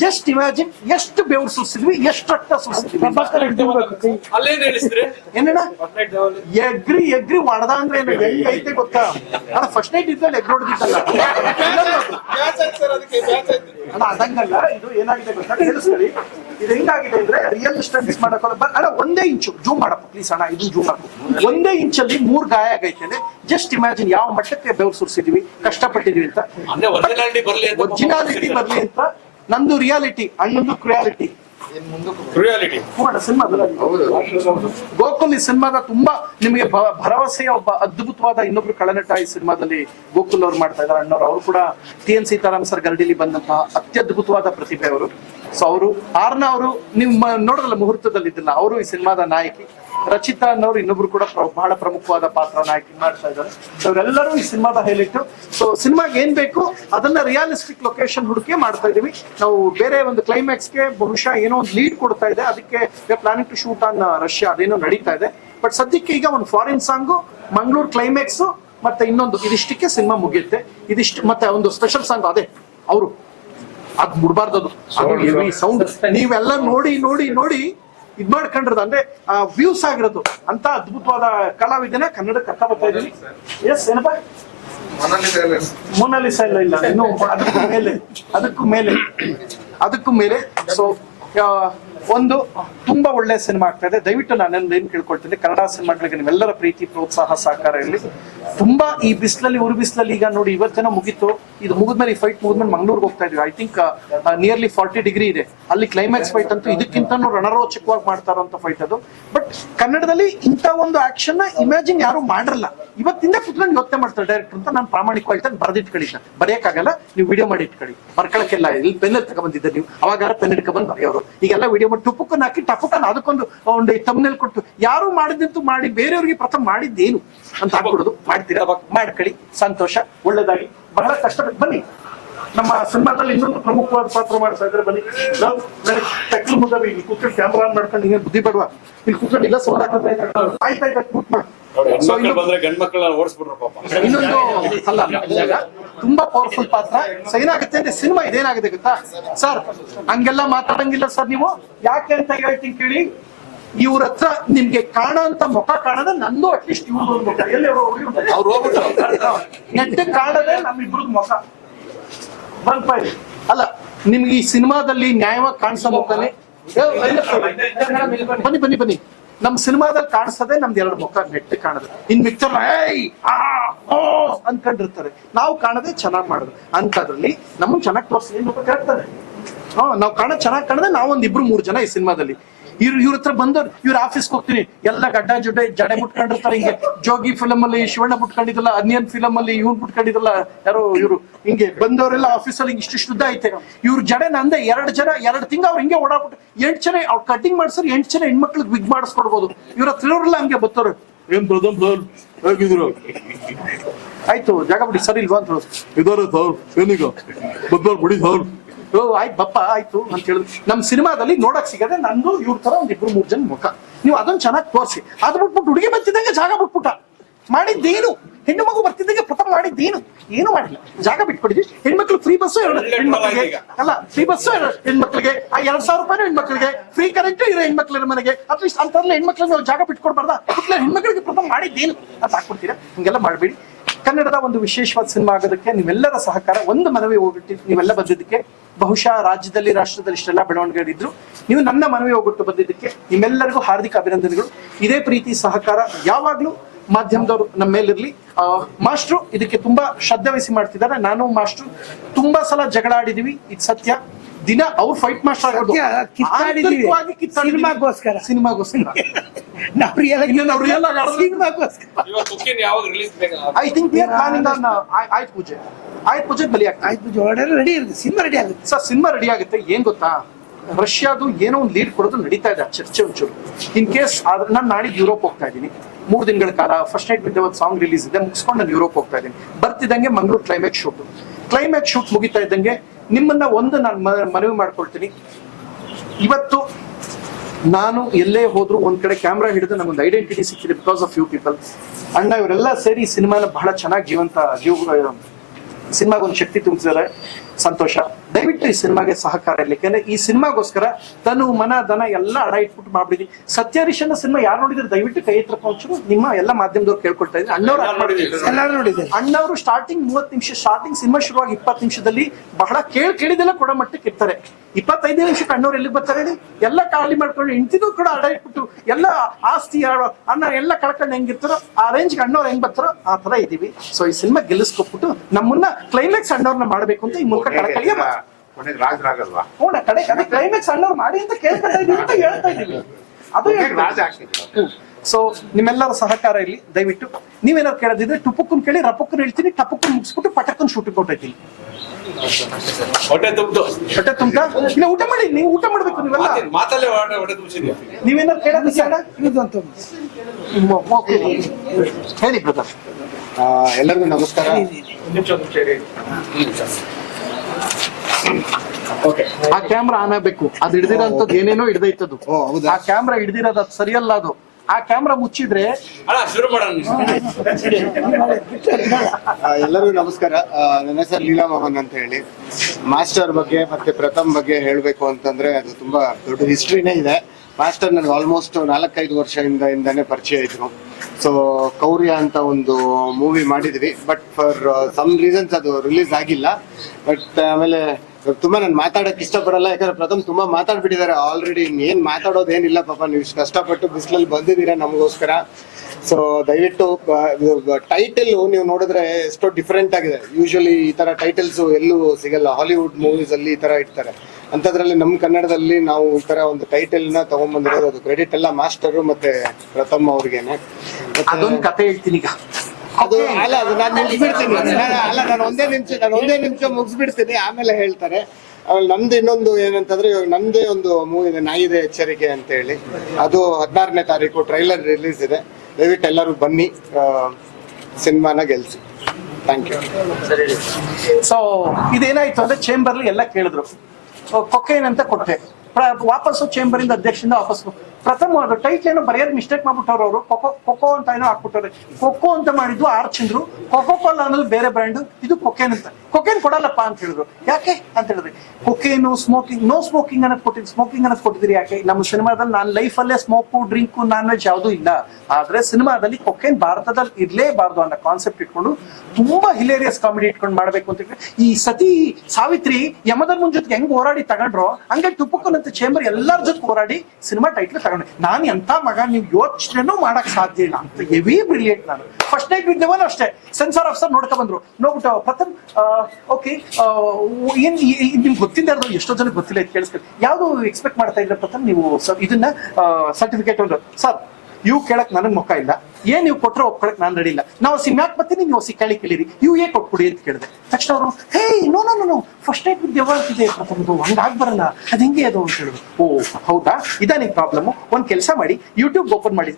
ಜಸ್ಟ್ ಇಮ್ಯಾಜಿನ್ ಎಷ್ಟು ಬೆವರು ಸುರಿಸಿದ್ವಿ, ಎಷ್ಟು ರಕ್ತ ಸುರಿಸಿದ್ವಿ. ಅಲ್ಲೇನ್ ಹೇಳಿಸ್ತೀರಿ? ಏನಣ್ಣ ಎಗ್ರಿ ಹೊಡೆದ ಅಂದ್ರೆ ಏನು ಹೆಂಗ್ ಐತೆ ಗೊತ್ತಾ ಅಣ್ಣ? ಫಸ್ಟ್ ನೈಟ್ ಇದ್ದಲ್ಲಿ ಎಗ್ ಹೊಡೆದಿದ್ದಲ್ಲ ಅಣ್ಣ, ಅದಂಗಲ್ಲ. ಇದು ಏನಾಗಿದೆ ಗೊತ್ತಾ ತಿಳಿಸ್ಕೊಳ್ಳಿ. ಇದು ಹೆಂಗಾಗಿದೆ ಅಂದ್ರೆ ರಿಯಲ್ ಸ್ಟಡೀಸ್ ಮಾಡಕ್ ಅಣ್ಣ 1 ಇಂಚು ಜೂಮ್ ಮಾಡಪ್ಪ ಪ್ಲೀಸ್ ಅಣ್ಣ, ಇದು ಜೂಮ್ ಹಾಕು. 1 ಇಂಚಲ್ಲಿ 3 ಗಾಯ ಆಗೈತೆ ಅಂದ್ರೆ ಜಸ್ಟ್ ಇಮ್ಯಾಜಿನ್ ಯಾವ ಮಟ್ಟಕ್ಕೆ ಬೆವರು ಸುರಿಸಿದ್ವಿ, ಕಷ್ಟಪಟ್ಟಿದ್ವಿ ಅಂತ. ಅಂದ್ರೆ ಒರಿಜಿನಾಲಿಟಿ ಬರ್ಲಿ ಅಂತ. ಒರಿಜಿನಾಲಿಟಿ ಬರ್ಲಿ ಅಂತ. ನಂದು ರಿಯಾಲಿಟಿ, ಅಣ್ಣಂದು ಕ್ರಿಯಾಲಿಟಿ. ರಿಯಾಲಿಟಿ ಗೋಕುಲ್ ಈ ಸಿನಿಮಾದ ತುಂಬಾ ನಿಮಗೆ ಭರವಸೆಯ ಒಬ್ಬ ಅದ್ಭುತವಾದ ಇನ್ನೊಬ್ರು ಕಳನಟ ಈ ಸಿನಿಮಾದಲ್ಲಿ ಗೋಕುಲ್ ಅವ್ರು ಮಾಡ್ತಾ ಇದ್ದಾರೆ. ಅಣ್ಣವ್ರು ಅವರು ಕೂಡ TN ಸೀತಾರಾಮ್ ಸರ್ ಗರಡಿಲಿ ಬಂದಂತಹ ಅತ್ಯದ್ಭುತವಾದ ಪ್ರತಿಭೆ ಅವರು. ಸೊ ಅವರು ಆರ್ನ ಅವರು ನೀವು ನೋಡೋದಲ್ಲ ಮುಹೂರ್ತದಲ್ಲಿ ಇದ್ದಿಲ್ಲ, ಅವರು ಈ ಸಿನಿಮಾದ ನಾಯಕಿ. ರಚಿತಾ ಅನ್ನೋರು ಇನ್ನೊಬ್ರು ಕೂಡ ಬಹಳ ಪ್ರಮುಖವಾದ ಪಾತ್ರ ನಾಯಕಿ ಮಾಡ್ತಾ ಇದ್ದಾರೆ. ಸೊ ಅವರೆಲ್ಲರೂ ಈ ಸಿನಿಮಾದ ಹೈಲೈಟ್. ಸೊ ಸಿನಿಮಾಗೆ ಏನ್ ಬೇಕು ಅದನ್ನ ರಿಯಾಲಿಸ್ಟಿಕ್ ಲೊಕೇಶನ್ ಹುಡುಕಿ ಮಾಡ್ತಾ ಇದೀವಿ ನಾವು. ಬೇರೆ ಒಂದು ಕ್ಲೈಮ್ಯಾಕ್ಸ್ಗೆ ಬಹುಶಃ ಏನೋ ಒಂದು ಲೀಡ್ ಕೊಡ್ತಾ ಇದೆ, ಅದಕ್ಕೆ planning to shoot on Russia, ಅದೇನೋ ನಡೀತಾ ಇದೆ. ಬಟ್ ಸದ್ಯಕ್ಕೆ ಈಗ ಒಂದು ಫಾರಿನ್ ಸಾಂಗು, ಮಂಗಳೂರು ಕ್ಲೈಮ್ಯಾಕ್ಸ್, ಮತ್ತೆ ಇನ್ನೊಂದು ಇದಿಷ್ಟಕ್ಕೆ ಸಿನಿಮಾ ಮುಗಿಯುತ್ತೆ. ಇದಿಷ್ಟು ಮತ್ತೆ ಒಂದು ಸ್ಪೆಷಲ್ ಸಾಂಗ್ ಅದೇ ಅವರು ಅದ್ ಮುಡ್ಬಾರ್ದು, ಅದು ಹೆವಿ ಸೌಂಡ್. ನೀವೆಲ್ಲ ನೋಡಿ ನೋಡಿ ನೋಡಿ ಇದ್ ಮಾಡ್ಕೊಂಡ್ರದ ಅಂದ್ರೆ ವ್ಯೂಸ್ ಆಗಿರೋದು ಅಂತ ಅದ್ಭುತವಾದ ಕಲಾವಿದನ ಕನ್ನಡ ಕರ್ತಾ ಬರ್ತಾ ಇದೀವಿ. ಎಸ್ ಏನಪ್ಪ ಮೊನಾಲಿಸಾ ಇಲ್ಲ ಇನ್ನು ಅದಕ್ಕೂ ಮೇಲೆ ಸೊ ಒಂದು ತುಂಬಾ ಒಳ್ಳೆ ಸಿನಿಮಾ ಆಗ್ತಾ ಇದೆ. ದಯವಿಟ್ಟು ನಾನು ಏನ್ ಕೇಳ್ಕೊಳ್ತೀನಿ, ಕನ್ನಡ ಸಿನಿಮಾಗಳಿಗೆ ನಿಮ್ಮೆಲ್ಲರ ಪ್ರೀತಿ, ಪ್ರೋತ್ಸಾಹ, ಸಹಕಾರ ಇರಲಿ. ತುಂಬಾ ಈ ಬಿಸಿಲಲ್ಲಿ ಉರು ಬಿಸಿಲಲ್ಲಿ ಈಗ ನೋಡಿ ಇವತ್ತೇನೋ ಮುಗೀತು, ಇದು ಮುಗಿದ್ಮೇಲೆ ಈ ಫೈಟ್ ಮುಗಿದ್ಮೇಲೆ ಮಂಗಳೂರಿಗೆ ಹೋಗ್ತಾ ಇದೀವಿ. ಐ ಥಿಂಕ್ ನಿಯರ್ಲಿ 40 ಡಿಗ್ರಿ ಇದೆ ಅಲ್ಲಿ. ಕ್ಲೈಮ್ಯಾಕ್ಸ್ ಫೈಟ್ ಅಂತೂ ಇದಕ್ಕಿಂತನೂ ರಣರೋಚಕವಾಗಿ ಮಾಡ್ತಾರಂತ ಫೈಟ್ ಅದು. ಬಟ್ ಕನ್ನಡದಲ್ಲಿ ಇಂಥ ಒಂದು ಆಕ್ಷನ್ ನ ಇಮ್ಯಾಜಿನ್ ಯಾರು ಮಾಡಿರಲ್ಲ. ಇವತ್ತಿಂದ ಕುತ್ಕೊಂಡು ಯೋಚನೆ ಮಾಡ್ತಾರೆ ಡೈರೆಕ್ಟರ್ ಅಂತ ನಾನು ಪ್ರಾಮಾಣಿಕವಾಗಿ ಹೇಳ್ತೇನೆ. ಬರೆದಿಟ್ಕೊಳ್ಳಿ, ಬರೆಯಕ್ಕಾಗಲ್ಲ, ನೀವು ವಿಡಿಯೋ ಮಾಡಿ ಇಟ್ಕೊಳ್ಳಿ. ಬರ್ಕೊಳಕ್ಕೆಲ್ಲ ಇಲ್ಲಿ ಪೆನ್ ತಗೊಂಡ್ಬಂದಿದ್ದೆ ನೀವು, ಅವಾಗ ಪೆನ್ ಇಟ್ಕೊಂಡ್ಬಂದು ಬರೆಯೋರು. ಈಗೆಲ್ಲ ವಿಡಿಯೋ ಮಾಡಿ ಟುಪ್ಪುಕ್ಕನ್ನು ಹಾಕಿ ಟಪುಕ್ಕನ್ನು ಅದಕ್ಕೊಂದು ಒಂದು ತಮ್ಮನೇಲಿ ಕೊಟ್ಟು ಯಾರು ಮಾಡಿದಂತೂ ಮಾಡಿ ಬೇರೆಯವ್ರಿಗೆ ಪ್ರಥಮ ಮಾಡಿದ್ದೇನು ಅಂತ ಹಾಕ್ಬಿಡೋದು. ಮಾಡ್ತೀರಾ, ಮಾಡ್ಕೊಳ್ಳಿ, ಸಂತೋಷ, ಒಳ್ಳೇದಾಗಿ. ಬಹಳ ಕಷ್ಟಪಟ್ಟು ಬನ್ನಿ. ನಮ್ಮ ಸಿನಿಮಾದಲ್ಲಿ ಇನ್ನೊಂದು ಪ್ರಮುಖವಾದ ಪಾತ್ರ ಮಾಡ್ತಾ ಇದ್ರೆ ಬನ್ನಿ. ಟೆಕ್ಲು ಮುದ್ದ ಇಲ್ಲಿ ಕೂತ್ಕೊಂಡು ಕ್ಯಾಮ್ರಾ ಆನ್ ಮಾಡ್ಕೊಂಡು ಹಿಂಗೆ ಬುದ್ಧಿ ಬಡವಾ ಇಲ್ಲಿ ಕೂತ್ಕೊಂಡು ಇಲ್ಲ ಸೋಲ್ ಆಯ್ತಾಯ್ತು ಕೂತ್ ಮಾಡಿ. ಗಂಡ್ ಮಕ್ಕಳ ಓಡಿಸ್ಬಿಟ್ರು ಪಾಪ. ಇನ್ನೊಂದು ಅಲ್ಲ, ತುಂಬಾ ಪವರ್ಫುಲ್ ಪಾತ್ರ. ಸೊ ಏನಾಗುತ್ತೆ ಅಂದ್ರೆ ಸಿನಿಮಾ ಇದೇನಾಗಿದೆ ಗೊತ್ತಾ ಸರ್, ಹಂಗೆಲ್ಲ ಮಾತಾಡಂಗಿಲ್ಲ ಸರ್ ನೀವು. ಯಾಕೆ ಅಂತ ಹೇಳ್ತೀನಿ ಕೇಳಿ. ಇವ್ರ ಹತ್ರ ನಿಮ್ಗೆ ಕಾಣೋಂತ ಮುಖ ಕಾಣದ ನಂದು ಅಟ್ಲೀಸ್ಟ್ ಇವ್ರದ್ದು ಮುಖ ಎಲ್ಲಿ ಅವ್ರು ಹೋಗ್ಬಿಟ್ಟು ನೆಟ್ಟಗೆ ಕಾಣದೆ ನಮ್ಮಿಬ್ರದ್ದು ಮುಖ ಬಂದ್ಪ ಇದೆ. ಅಲ್ಲ ನಿಮ್ಗೆ ಈ ಸಿನಿಮಾದಲ್ಲಿ ನ್ಯಾಯವಾಗಿ ಕಾಣಿಸೋ ಮುಖನೇ ಬನ್ನಿ ನಮ್ ಸಿನಿಮಾದಲ್ಲಿ ಕಾಣಿಸದೆ ನಮ್ದು 2 ಮುಖ ನೆಟ್ಟಗೆ ಕಾಣದು. ಇನ್ ಮಿಕ್ಚರ್ ಅನ್ಕೊಂಡಿರ್ತಾರೆ, ನಾವು ಕಾಣದೆ ಚೆನ್ನಾಗಿ ಮಾಡೋದು ಅಂತದ್ರಲ್ಲಿ ನಮ್ಮನ್ ಚೆನ್ನಾಗಿ ತೋರಿಸಿ ಕರೆಕ್ತಾನೆ. ನಾವು ಕಾಣೋದು ಚೆನ್ನಾಗಿ ಕಾಣದೆ ನಾವೊಂದ್ 2-3 ಜನ ಈ ಸಿನಿಮಾದಲ್ಲಿ. ಇವ್ರ ಹತ್ರ ಬಂದವ್ರು, ಇವ್ರ ಆಫೀಸ್ಗೆ ಹೋಗ್ತೀನಿ, ಎಲ್ಲ ಗಡ್ಡ ಜಡೆ ಮುಟ್ಕೊಂಡಿರ್ತಾರೆ. ಹಿಂಗೆ ಜೋಗಿ ಫಿಲಮ್ ಅಲ್ಲಿ ಶಿವಣ್ಣ ಮುಟ್ಕೊಂಡಿದ್ರಲ್ಲ, ಅನಿಯನ್ ಫಿಲಮ್ ಅಲ್ಲಿ ಇವ್ರು ಮುಟ್ಕೊಂಡಿದ್ರಲ್ಲ ಯಾರೋ ಇವ್ರು. ಹಿಂಗೆ ಬಂದವರೆಲ್ಲ ಆಫೀಸಲ್ಲಿ ಇಷ್ಟು ಶುದ್ಧ ಐತೆ. ಇವ್ರ ಜಡೆ ನಂದೆ 2 ತಿಂಗಳು ಅವ್ರು ಹಿಂಗೆ ಓಡಾಡ್ಬಿಟ್ಟು 8 ಜನ ಅವ್ರು ಕಟಿಂಗ್ ಮಾಡ್ಸೋರು 8 ಜನ ಹೆಣ್ಮಕ್ಳಿಗೆ ವಿಗ್ ಮಾಡಿಸ್ಕೊಡ್ಬೋದು. ಇವ್ರ ಹತ್ರ ಇರೋರೆಲ್ಲ ಹಂಗೆ ಬರ್ತಾರೆ. ಏನ್ ಬ್ರದರ್ ಹೇಗಿದ್ರು ಆಯ್ತು ಜಾಗ ಬಿಡಿ ಸರಿ ಇಲ್ವಾ ಅಂತ ಇದಾರೆ ಸರ್, ಏನೀಗ ಬದ್ಬಾರ್ ಬಿಡಿ ಸರ್, ಆಯ್ತು ಬಪ್ಪ ಆಯ್ತು ಅಂತ ಹೇಳಿದ್ರು. ನಮ್ ಸಿನಿಮಾದಲ್ಲಿ ನೋಡಕ್ ಸಿಗದೆ ನಂದು ಇವ್ರ ತರ ಒಂದ್ 2-3 ಜನ ಮುಖ. ನೀವು ಅದನ್ನ ಚೆನ್ನಾಗಿ ತೋರಿಸಿ. ಅದ್ ಬಿಟ್ಬಿಟ್ಟು ಹುಡುಗಿ ಬರ್ತಿದ್ದಂಗೆ ಜಾಗ ಬಿಟ್ಬಿಟ್ಟ ಮಾಡಿದ್ದೇನು, ಹೆಣ್ಣು ಮಗು ಬರ್ತಿದ್ದಂಗೆ ಪ್ರಥಮ ಮಾಡಿದ್ದೇನು, ಏನು ಮಾಡಿಲ್ಲ. ಜಾಗ ಬಿಟ್ಕೊಡಿದ್ವಿ. ಹೆಣ್ಮಕ್ಳು ಫ್ರೀ ಬಸ್ಸು ಹೆಣ್ಮಕ್ಳಿಗೆ ಅಲ್ಲ, ಫ್ರೀ ಬಸ್ಸು ಹೆಣ್ಮಕ್ಳಿಗೆ, ಆ 2,000 ರೂಪಾಯಿ ಹೆಣ್ಮಕ್ಳಿಗೆ, ಫ್ರೀ ಕರೆಂಟ್ ಇರೋ ಹೆಣ್ಮಕ್ಳ ಮನೆಗೆ. ಅಟ್ಲೀಸ್ಟ್ ಅಂತಲ್ಲ ಹೆಣ್ಮಕ್ಳನ್ನ ಜಾಗ ಬಿಟ್ಕೊಡ್ಬಾರ್ದ? ಹೆಣ್ಮಕ್ಳಿಗೆ ಪ್ರಥಮ ಮಾಡಿದ್ದೇನು ಅಂತ ಹಾಕ್ಬಿಡ್ತೀರಾ. ಹಿಂಗೆಲ್ಲ ಮಾಡ್ಬೇಡಿ. ಕನ್ನಡದ ಒಂದು ವಿಶೇಷವಾದ ಸಿನಿಮಾ ಆಗೋದಕ್ಕೆ ನಿಮ್ಮೆಲ್ಲರ ಸಹಕಾರ, ಒಂದು ಮನವಿ ಹೋಗ್ಬಿಟ್ಟು ನೀವೆಲ್ಲ ಬಂದಿದ್ದಕ್ಕೆ, ಬಹುಶಃ ರಾಜ್ಯದಲ್ಲಿ ರಾಷ್ಟ್ರದಲ್ಲಿ ಇಷ್ಟೆಲ್ಲ ಬೆಳವಣಿಗೆ ಇದ್ರು, ನೀವು ನನ್ನ ಮನವಿ ಹೋಗ್ಬಿಟ್ಟು ಬಂದಿದ್ದಕ್ಕೆ ನಿಮ್ಮೆಲ್ಲರಿಗೂ ಹಾರ್ದಿಕ ಅಭಿನಂದನೆಗಳು. ಇದೇ ಪ್ರೀತಿ ಸಹಕಾರ ಯಾವಾಗ್ಲೂ ಮಾಧ್ಯಮದವರು ನಮ್ಮ ಮೇಲಿರ್ಲಿ. ಮಾಸ್ಟ್ರು ಇದಕ್ಕೆ ತುಂಬಾ ಶ್ರದ್ಧೆ ವಹಿಸಿ ಮಾಡ್ತಿದ್ದಾರೆ. ನಾನು ಮಾಸ್ಟ್ರು ತುಂಬಾ ಸಲ ಜಗಳ ಆಡಿದೀವಿ, ಇದು ಸತ್ಯ. ದಿನ ಅವ್ರು ಫೈಟ್ ಮಾಸ್ಟರ್ ಆಗೋದು ಸಿನಿಮಾಗೋಸ್ಕರ ಐ ಥಿಂಕ್ ಆಯ್ತು ಪೂಜೆ ಬಲಿ ಆಗ್ತದೆ. ಆಯ್ತು ಪೂಜೆ ರೆಡಿ ಇರುತ್ತೆ, ಸಿನಿಮಾ ರೆಡಿ ಆಗುತ್ತೆ ಸರ್. ಸಿನಿಮಾ ರೆಡಿ ಆಗುತ್ತೆ. ಏನ್ ಗೊತ್ತಾ, ರಷ್ಯಾದು ಏನೋ ಒಂದು ಲೀಡ್ ಕೊಡೋದು ನಡೀತಾ ಇದೆ, ಚರ್ಚೆ ಒಂಚೂರು. ಇನ್ ಕೇಸ್ ನಾನು ನಾಡಿದ್ದು ಯುರೋಪ್ ಹೋಗ್ತಾ ಇದ್ದೀನಿ, 3 ದಿನಗಳ ಕಾಲ. ಫಸ್ಟ್ ನೈಟ್ ವಿತ್ ಒಂದು ಸಾಂಗ್ ರಿಲೀಸ್ ಇದೆ, ಮುಗಿಸ್ಕೊಂಡು ನಾನು ಯುರೋಪ್ ಹೋಗ್ತಾ ಇದ್ದೀನಿ. ಬರ್ತಿದ್ದಂಗೆ ಮಂಗಳೂರು ಕ್ಲೈಮ್ಯಾಕ್ಸ್ ಶೂಟ್ ಮುಗಿತಾ ಇದ್ದಂಗೆ ನಿಮ್ಮನ್ನ ನಾನು ಮನವಿ ಮಾಡ್ಕೊಳ್ತೀನಿ. ಇವತ್ತು ನಾನು ಎಲ್ಲೇ ಹೋದ್ರು ಒಂದ್ ಕಡೆ ಕ್ಯಾಮ್ರಾ ಹಿಡಿದು ನಮ್ಗೊಂದು ಐಡೆಂಟಿಟಿ ಸಿಕ್ಕಿದೆ ಬಿಕಾಸ್ ಆಫ್ ಯು ಪೀಪಲ್. ಅಣ್ಣ ಇವರೆಲ್ಲ ಸೇರಿ ಸಿನಿಮಾನ ಬಹಳ ಚೆನ್ನಾಗಿ ಸಿನಿಮಾಗೊಂದು ಶಕ್ತಿ ತುಂಬಿಸಿದ್ದಾರೆ. ಸಂತೋಷ. ದಯವಿಟ್ಟು ಈ ಸಿನಿಮಾಗೆ ಸಹಕಾರ ಇರಲಿ. ಯಾಕಂದ್ರೆ ಈ ಸಿನಿಮಾಗೋಸ್ಕರ ತನು ಮನ ದನ ಎಲ್ಲ ಅಡ ಇಟ್ಬಿಟ್ಟು ಮಾಡ್ಬಿಡಿ. ಸತ್ಯಹರೀಶನ ಸಿನಿಮಾ ಯಾರು ನೋಡಿದ್ರೆ ದಯವಿಟ್ಟು ಕೈ ಎತ್ತರಕೊಂಡು ನಿಮ್ಮ ಎಲ್ಲ ಮಾಧ್ಯಮದವ್ರು ಕೇಳ್ಕೊಳ್ತಾ ಇದ್ರೆ ಎಲ್ಲರೂ ನೋಡಿದ್ದಾರೆ. ಅಣ್ಣವರು ಸ್ಟಾರ್ಟಿಂಗ್ 30 ನಿಮಿಷ, ಸ್ಟಾರ್ಟಿಂಗ್ ಸಿನಿಮಾ ಶುರುವಾಗಿ 20 ನಿಮಿಷದಲ್ಲಿ ಬಹಳ ಕೇಳಿದೆಲ್ಲ ಕೊಡೋ ಮಟ್ಟಕ್ಕೆ ಇರ್ತಾರೆ. 25 ನಿಮಿಷಕ್ಕೆ ಅಣ್ಣವ್ರು ಎಲ್ಲಿಗೆ ಬರ್ತಾರೆ ಹೇಳಿ? ಎಲ್ಲ ಖಾಲಿ ಮಾಡ್ಕೊಂಡು ಇಂತಿದ್ದು ಕೂಡ ಅಡ ಇಟ್ಬಿಟ್ಟು ಎಲ್ಲ ಆಸ್ತಿ ಅಣ್ಣ ಎಲ್ಲ ಕಳ್ಕೊಂಡು ಹೆಂಗಿರ್ತಾರೋ ಆ ರೇಂಜ್ಗೆ ಅಣ್ಣವ್ರು ಹೆಂಗ್ ಬರ್ತಾರೋ ಆ ತರ ಇದೀವಿ. ಸೊ ಈ ಸಿನಿಮಾ ಗೆಲ್ಲಿಸ್ಕೊಟ್ಬಿಟ್ಟು ನಮ್ಮನ್ನ ಕ್ಲೈಮ್ಯಾಕ್ಸ್ ಅಣ್ಣವ್ರನ್ನ ಮಾಡ್ಬೇಕು ಅಂತ ಈ ಮೂಲಕ ಕಳಕಳಿಯ ರಾಜರಾಗಲ್ವಾ? ಹ್ಞೂ ಕಡೆ ಅದೇ ಕ್ಲೈಮ್ಯಾಕ್ಸ್ ಅಣ್ಣವ್ರು ಮಾಡಿ ಅಂತ ಕೇಳ್ಕೊತಾ ಇದೀವಿ ಅಂತ ಹೇಳ್ತಾ ಇದೀವಿ. ಅದು ರಾಜ ಆಗ್ತಿದ್ರು. ಸೊ ನಿಮ್ಮೆಲ್ಲರ ಸಹಕಾರ ಇಲ್ಲಿ. ದಯವಿಟ್ಟು ನೀವೇನಾದ್ರು ಕೇಳೋದಿದ್ರೆ ಟುಪುಕ್ಕನ್ ಕೇಳಿ, ರಪುಕ್ಕನ್ ಹೇಳ್ತೀನಿ, ಟಪುಕ್ಕನ್ ಮುಗಿಸ್ಬಿಟ್ಟು ಪಟಕ್ಕನ್ ಶೂಟಿಂಗ್ ಕೊಟ್ಟೈತೀನಿ. ಹೊಟ್ಟೆ ತುಂಬ್ತು. ಹೊಟ್ಟೆ ತುಂಬ ಇಲ್ಲ, ಊಟ ಮಾಡಿ. ನೀವು ಊಟ ಮಾಡ್ಬೇಕು ನೀವೆಲ್ಲ. ಮಾತಲ್ಲೇ ಹೊಟ್ಟೆ ತುಂಬಿಸಿದ್ಯಾ? ನೀವೇನಾದ್ರು ಕೇಳೋದು ಬೇಡ? ಇದು ಅಂತ ಓಕೆ ಹೇಳಿ ಬ್ರದರ್. ಎಲ್ಲರಿಗೂ ನಮಸ್ಕಾರ. ಆ ಕ್ಯಾಮ್ರಾ ಆನ್ ಆಗ್ಬೇಕು. ಅದು ಹಿಡ್ದಿರೋಂಥದ್ದು ಏನೇನೋ ಹಿಡ್ದೈತದು. ಓ, ಹೌದಾ? ಆ ಕ್ಯಾಮ್ರಾ ಹಿಡ್ದಿರೋದು ಅದು ಸರಿಯಲ್ಲ. ಅದು ಆ ಕ್ಯಾಮ್ರಾ ಮುಚ್ಚಿದ್ರೆ ಅಣ್ಣ ಶುರು ಮಾಡೋಣ. ಎಲ್ಲರಿಗೂ ನಮಸ್ಕಾರ. ನನ್ನ ಹೆಸರು ಲೀಲಾ ಮೋಹನ್ ಅಂತ ಹೇಳಿ. ಮಾಸ್ಟರ್ ಬಗ್ಗೆ ಮತ್ತೆ ಪ್ರಥಮ್ ಬಗ್ಗೆ ಹೇಳಬೇಕು ಅಂತಂದ್ರೆ ಅದು ತುಂಬಾ ದೊಡ್ಡ ಹಿಸ್ಟ್ರಿನೇ ಇದೆ. ಮಾಸ್ಟರ್ ನನಗೆ ಆಲ್ಮೋಸ್ಟ್ 4-5 ವರ್ಷದಿಂದಾನೇ ಪರಿಚಯ ಇದ್ರು. ಸೊ ಕೌರ್ಯ ಅಂತ ಒಂದು ಮೂವಿ ಮಾಡಿದ್ವಿ, ಬಟ್ ಫಾರ್ ಸಮ್ ರೀಸನ್ಸ್ ಅದು ರಿಲೀಸ್ ಆಗಿಲ್ಲ. ಬಟ್ ಆಮೇಲೆ ತುಂಬಾ ನಾನು ಮಾತಾಡಕ್ ಇಷ್ಟಪಡಲ್ಲ, ಯಾಕಂದ್ರೆ ಪ್ರಥಮ್ ತುಂಬಾ ಮಾತಾಡ್ಬಿಟ್ಟಿದ್ದಾರೆ ಆಲ್ರೆಡಿ. ಏನ್ ಮಾತಾಡೋದೇನಿಲ್ಲ ಪಾಪ, ನೀವು ಇಷ್ಟು ಕಷ್ಟಪಟ್ಟು ಬಿಸಿಲಲ್ಲಿ ಬಂದಿದ್ದೀರಾ ನಮಗೋಸ್ಕರ. ಸೊ ದಯವಿಟ್ಟು ಟೈಟಲ್ ನೀವು ನೋಡಿದ್ರೆ ಎಷ್ಟೋ ಡಿಫ್ರೆಂಟ್ ಆಗಿದೆ. ಯೂಶಲಿ ಈ ತರ ಟೈಟಲ್ಸ್ ಎಲ್ಲೂ ಸಿಗಲ್ಲ. ಹಾಲಿವುಡ್ ಮೂವೀಸ್ ಅಲ್ಲಿ ಈ ತರ ಇಡ್ತಾರೆ. ಅಂತದ್ರಲ್ಲಿ ನಮ್ಮ ಕನ್ನಡದಲ್ಲಿ ನಾವು ಈ ತರ ಒಂದು ಟೈಟಲ್ ನ ತಗೊಂಡ್ಬಂದಿರೋದು, ಅದು ಕ್ರೆಡಿಟ್ ಎಲ್ಲ ಮಾಸ್ಟರ್ ಮತ್ತೆ ಪ್ರಥಮ್ ಅವ್ರಿಗೇನೆ. ಅದೊಂದು ಕತೆ ಹೇಳ್ತೀನಿ ಈಗ. ಅದು ಅಲ್ಲ, ಅದು ನಾನು ಮುಗಿಸ್ಬಿಡ್ತೀನಿ. ನಾನು ಒಂದೇ ನಿಮಿಷ ಮುಗಿಸ್ಬಿಡ್ತೀನಿ, ಆಮೇಲೆ ಹೇಳ್ತಾರೆ. ನಮ್ದು ಇನ್ನೊಂದು ಏನಂತಂದ್ರೆ, ಇವಾಗ ನಂದೇ ಒಂದು ಮೂವಿ ಇದೆ, ನಾಯಿದೆ ಎಚ್ಚರಿಕೆ ಅಂತ ಹೇಳಿ. ಅದು 16ನೇ ತಾರೀಕು ಟ್ರೈಲರ್ ರಿಲೀಸ್ ಇದೆ. ದಯವಿಟ್ಟು ಎಲ್ಲರೂ ಬನ್ನಿ, ಸಿನಿಮಾನ ಗೆಲ್ಸಿ. Thank you. ಸೊ ಇದೇನಾಯ್ತು ಅಂದ್ರೆ ಚೇಂಬರ್ಲಿ ಎಲ್ಲ ಕೇಳಿದ್ರು, ಕೊಕೇನ್ ಅಂತ ಕೊಟ್ಟೆ. ವಾಪಸ್ಸು ಚೇಂಬರ್ ಇಂದ ಅಧ್ಯಕ್ಷದಿಂದ ವಾಪಸ್ಸು. ಪ್ರಥಮ ಅದು ಟೈಟ್ಲ್ ಏನೋ ಬರೆಯೋದು ಮಿಸ್ಟೇಕ್ ಮಾಡ್ಬಿಟ್ಟವ್ರು ಅವರು. ಕೊಕೋ ಅಂತ ಏನೋ ಹಾಕ್ಬಿಟ್ಟವ್ರೆ. ಕೊಕ್ಕೋ ಅಂತ ಮಾಡಿದ್ದು ಆರ್ ಚಂದ್ರು. ಕೊಕೋ ಕೋಲಾ ಅನ್ನೋದು ಬೇರೆ ಬ್ರ್ಯಾಂಡ್, ಇದು ಕೊಕೇನ್ ಅಂತ. ಕೊಕೇನ್ ಕೊಡಲ್ಲಪ್ಪ ಅಂತ ಹೇಳಿದ್ರು. ಯಾಕೆ ಅಂತ ಹೇಳಿದ್ರೆ, ಕೊಕೇನು ಸ್ಮೋಕಿಂಗ್, ನೋ ಸ್ಮೋಕಿಂಗ್ ಅನ್ನೋದು ಕೊಟ್ಟಿದ್ದು, ಸ್ಮೋಕಿಂಗ್ ಅನ್ನೋದು ಕೊಟ್ಟಿದ್ರಿ ಯಾಕೆ? ನಮ್ಮ ಸಿನಿಮಾದಲ್ಲಿ ನಾನು ಲೈಫಲ್ಲೇ ಸ್ಮೋಕು, ಡ್ರಿಂಕು, ನಾನ್ ವೆಜ್ ಯಾವುದೂ ಇಲ್ಲ. ಆದ್ರೆ ಸಿನಿಮಾದಲ್ಲಿ ಕೊಕೇನ್ ಭಾರತದಲ್ಲಿ ಇರ್ಲೇಬಾರ್ದು ಅನ್ನೋ ಕಾನ್ಸೆಪ್ಟ್ ಇಟ್ಕೊಂಡು ತುಂಬಾ ಹಿಲೇರಿಯಸ್ ಕಾಮಿಡಿ ಇಟ್ಕೊಂಡು ಮಾಡ್ಬೇಕು ಅಂತ. ಈ ಸತಿ ಸಾವಿತ್ರಿ ಯಮಧರ್ಮನ್ ಜೊತೆಗೆ ಹೆಂಗ್ ಹೋರಾಡಿ ತಗೊಂಡ್ರು, ಹಂಗೆ ಟುಪುಕ್ಕನ್ ಅಂತ ಚೇಂಬರ್ ಎಲ್ಲರ ಜೊತೆ ಹೋರಾಡಿ ಸಿನಿಮಾ ಟೈಟ್ಲ್ ತಗೊಂಡೆ. ನಾನು ಎಂತ ಮಗ, ನೀವು ಯೋಚನೆನೂ ಮಾಡಕ್ ಸಾಧ್ಯ ಇಲ್ಲ ಅಂತ ಹೆವಿ ಬ್ರಿಲಿಯಂಟ್. ನಾನು ಫಸ್ಟ್ ನೈಟ್ ವಿದ್ಯಮಾನ ಅಷ್ಟೇ ಸೆನ್ಸಾರ್ ಆಫೀಸರ್ ನೋಡ್ಕೊ ಬಂದ್ರು. ನೋಡ್ಬಿಟ್ಟು ಪ್ರಥಮ್ ಓಕೆ ಏನ್ ನಿಮ್ಗೆ ಗೊತ್ತಿಲ್ಲ, ಎಷ್ಟೋ ಜನಕ್ಕೆ ಗೊತ್ತಿಲ್ಲ, ಇದು ಕೇಳಿಸ್ಕೊಳ್ಳಿ. ಯಾವ್ದು ಎಕ್ಸ್ಪೆಕ್ಟ್ ಮಾಡ್ತಾ ಇದ್ರೆ ಪ್ರಥಮ್ ನೀವು ಇದನ್ನ ಸರ್ಟಿಫಿಕೇಟ್ ಒಂದು ಸರ್ ಇವು ಕೇಳಕ್ ನನಗ್ ಮುಖ ಇಲ್ಲ, ಏನ್ ನೀವು ಕೊಟ್ರೆ ಒಪ್ಕೊಳಕ್ ನಾನು ರೆಡಿ ಇಲ್ಲ. ನಾವು ಸಿಮ್ಯಾಕ್ ಬರ್ತೀನಿ, ನೀವು ಸಿಕ್ಕಾಳಿ ಕೇಳಿರಿ, ಇವು ಏನ್ ಕೊಟ್ಬಿಡಿ ಅಂತ ಕೇಳಿದೆ. ತಕ್ಷಣ ಅವರು hey no first night with ಇದೆ ಪ್ರಥಮದು, ಹಂಗಾಗಿ ಬರಲ್ಲ, ಅದ್ ಹೆಂಗೆ ಅದು ಅಂತ ಹೇಳಿದ್ರು. ಓ ಹೌದಾ, ಇದಾ ನಿಮ್ ಪ್ರಾಬ್ಲಮ್. ಒಂದ್ ಕೆಲಸ ಮಾಡಿ, ಯೂಟ್ಯೂಬ್ ಓಪನ್ ಮಾಡಿ,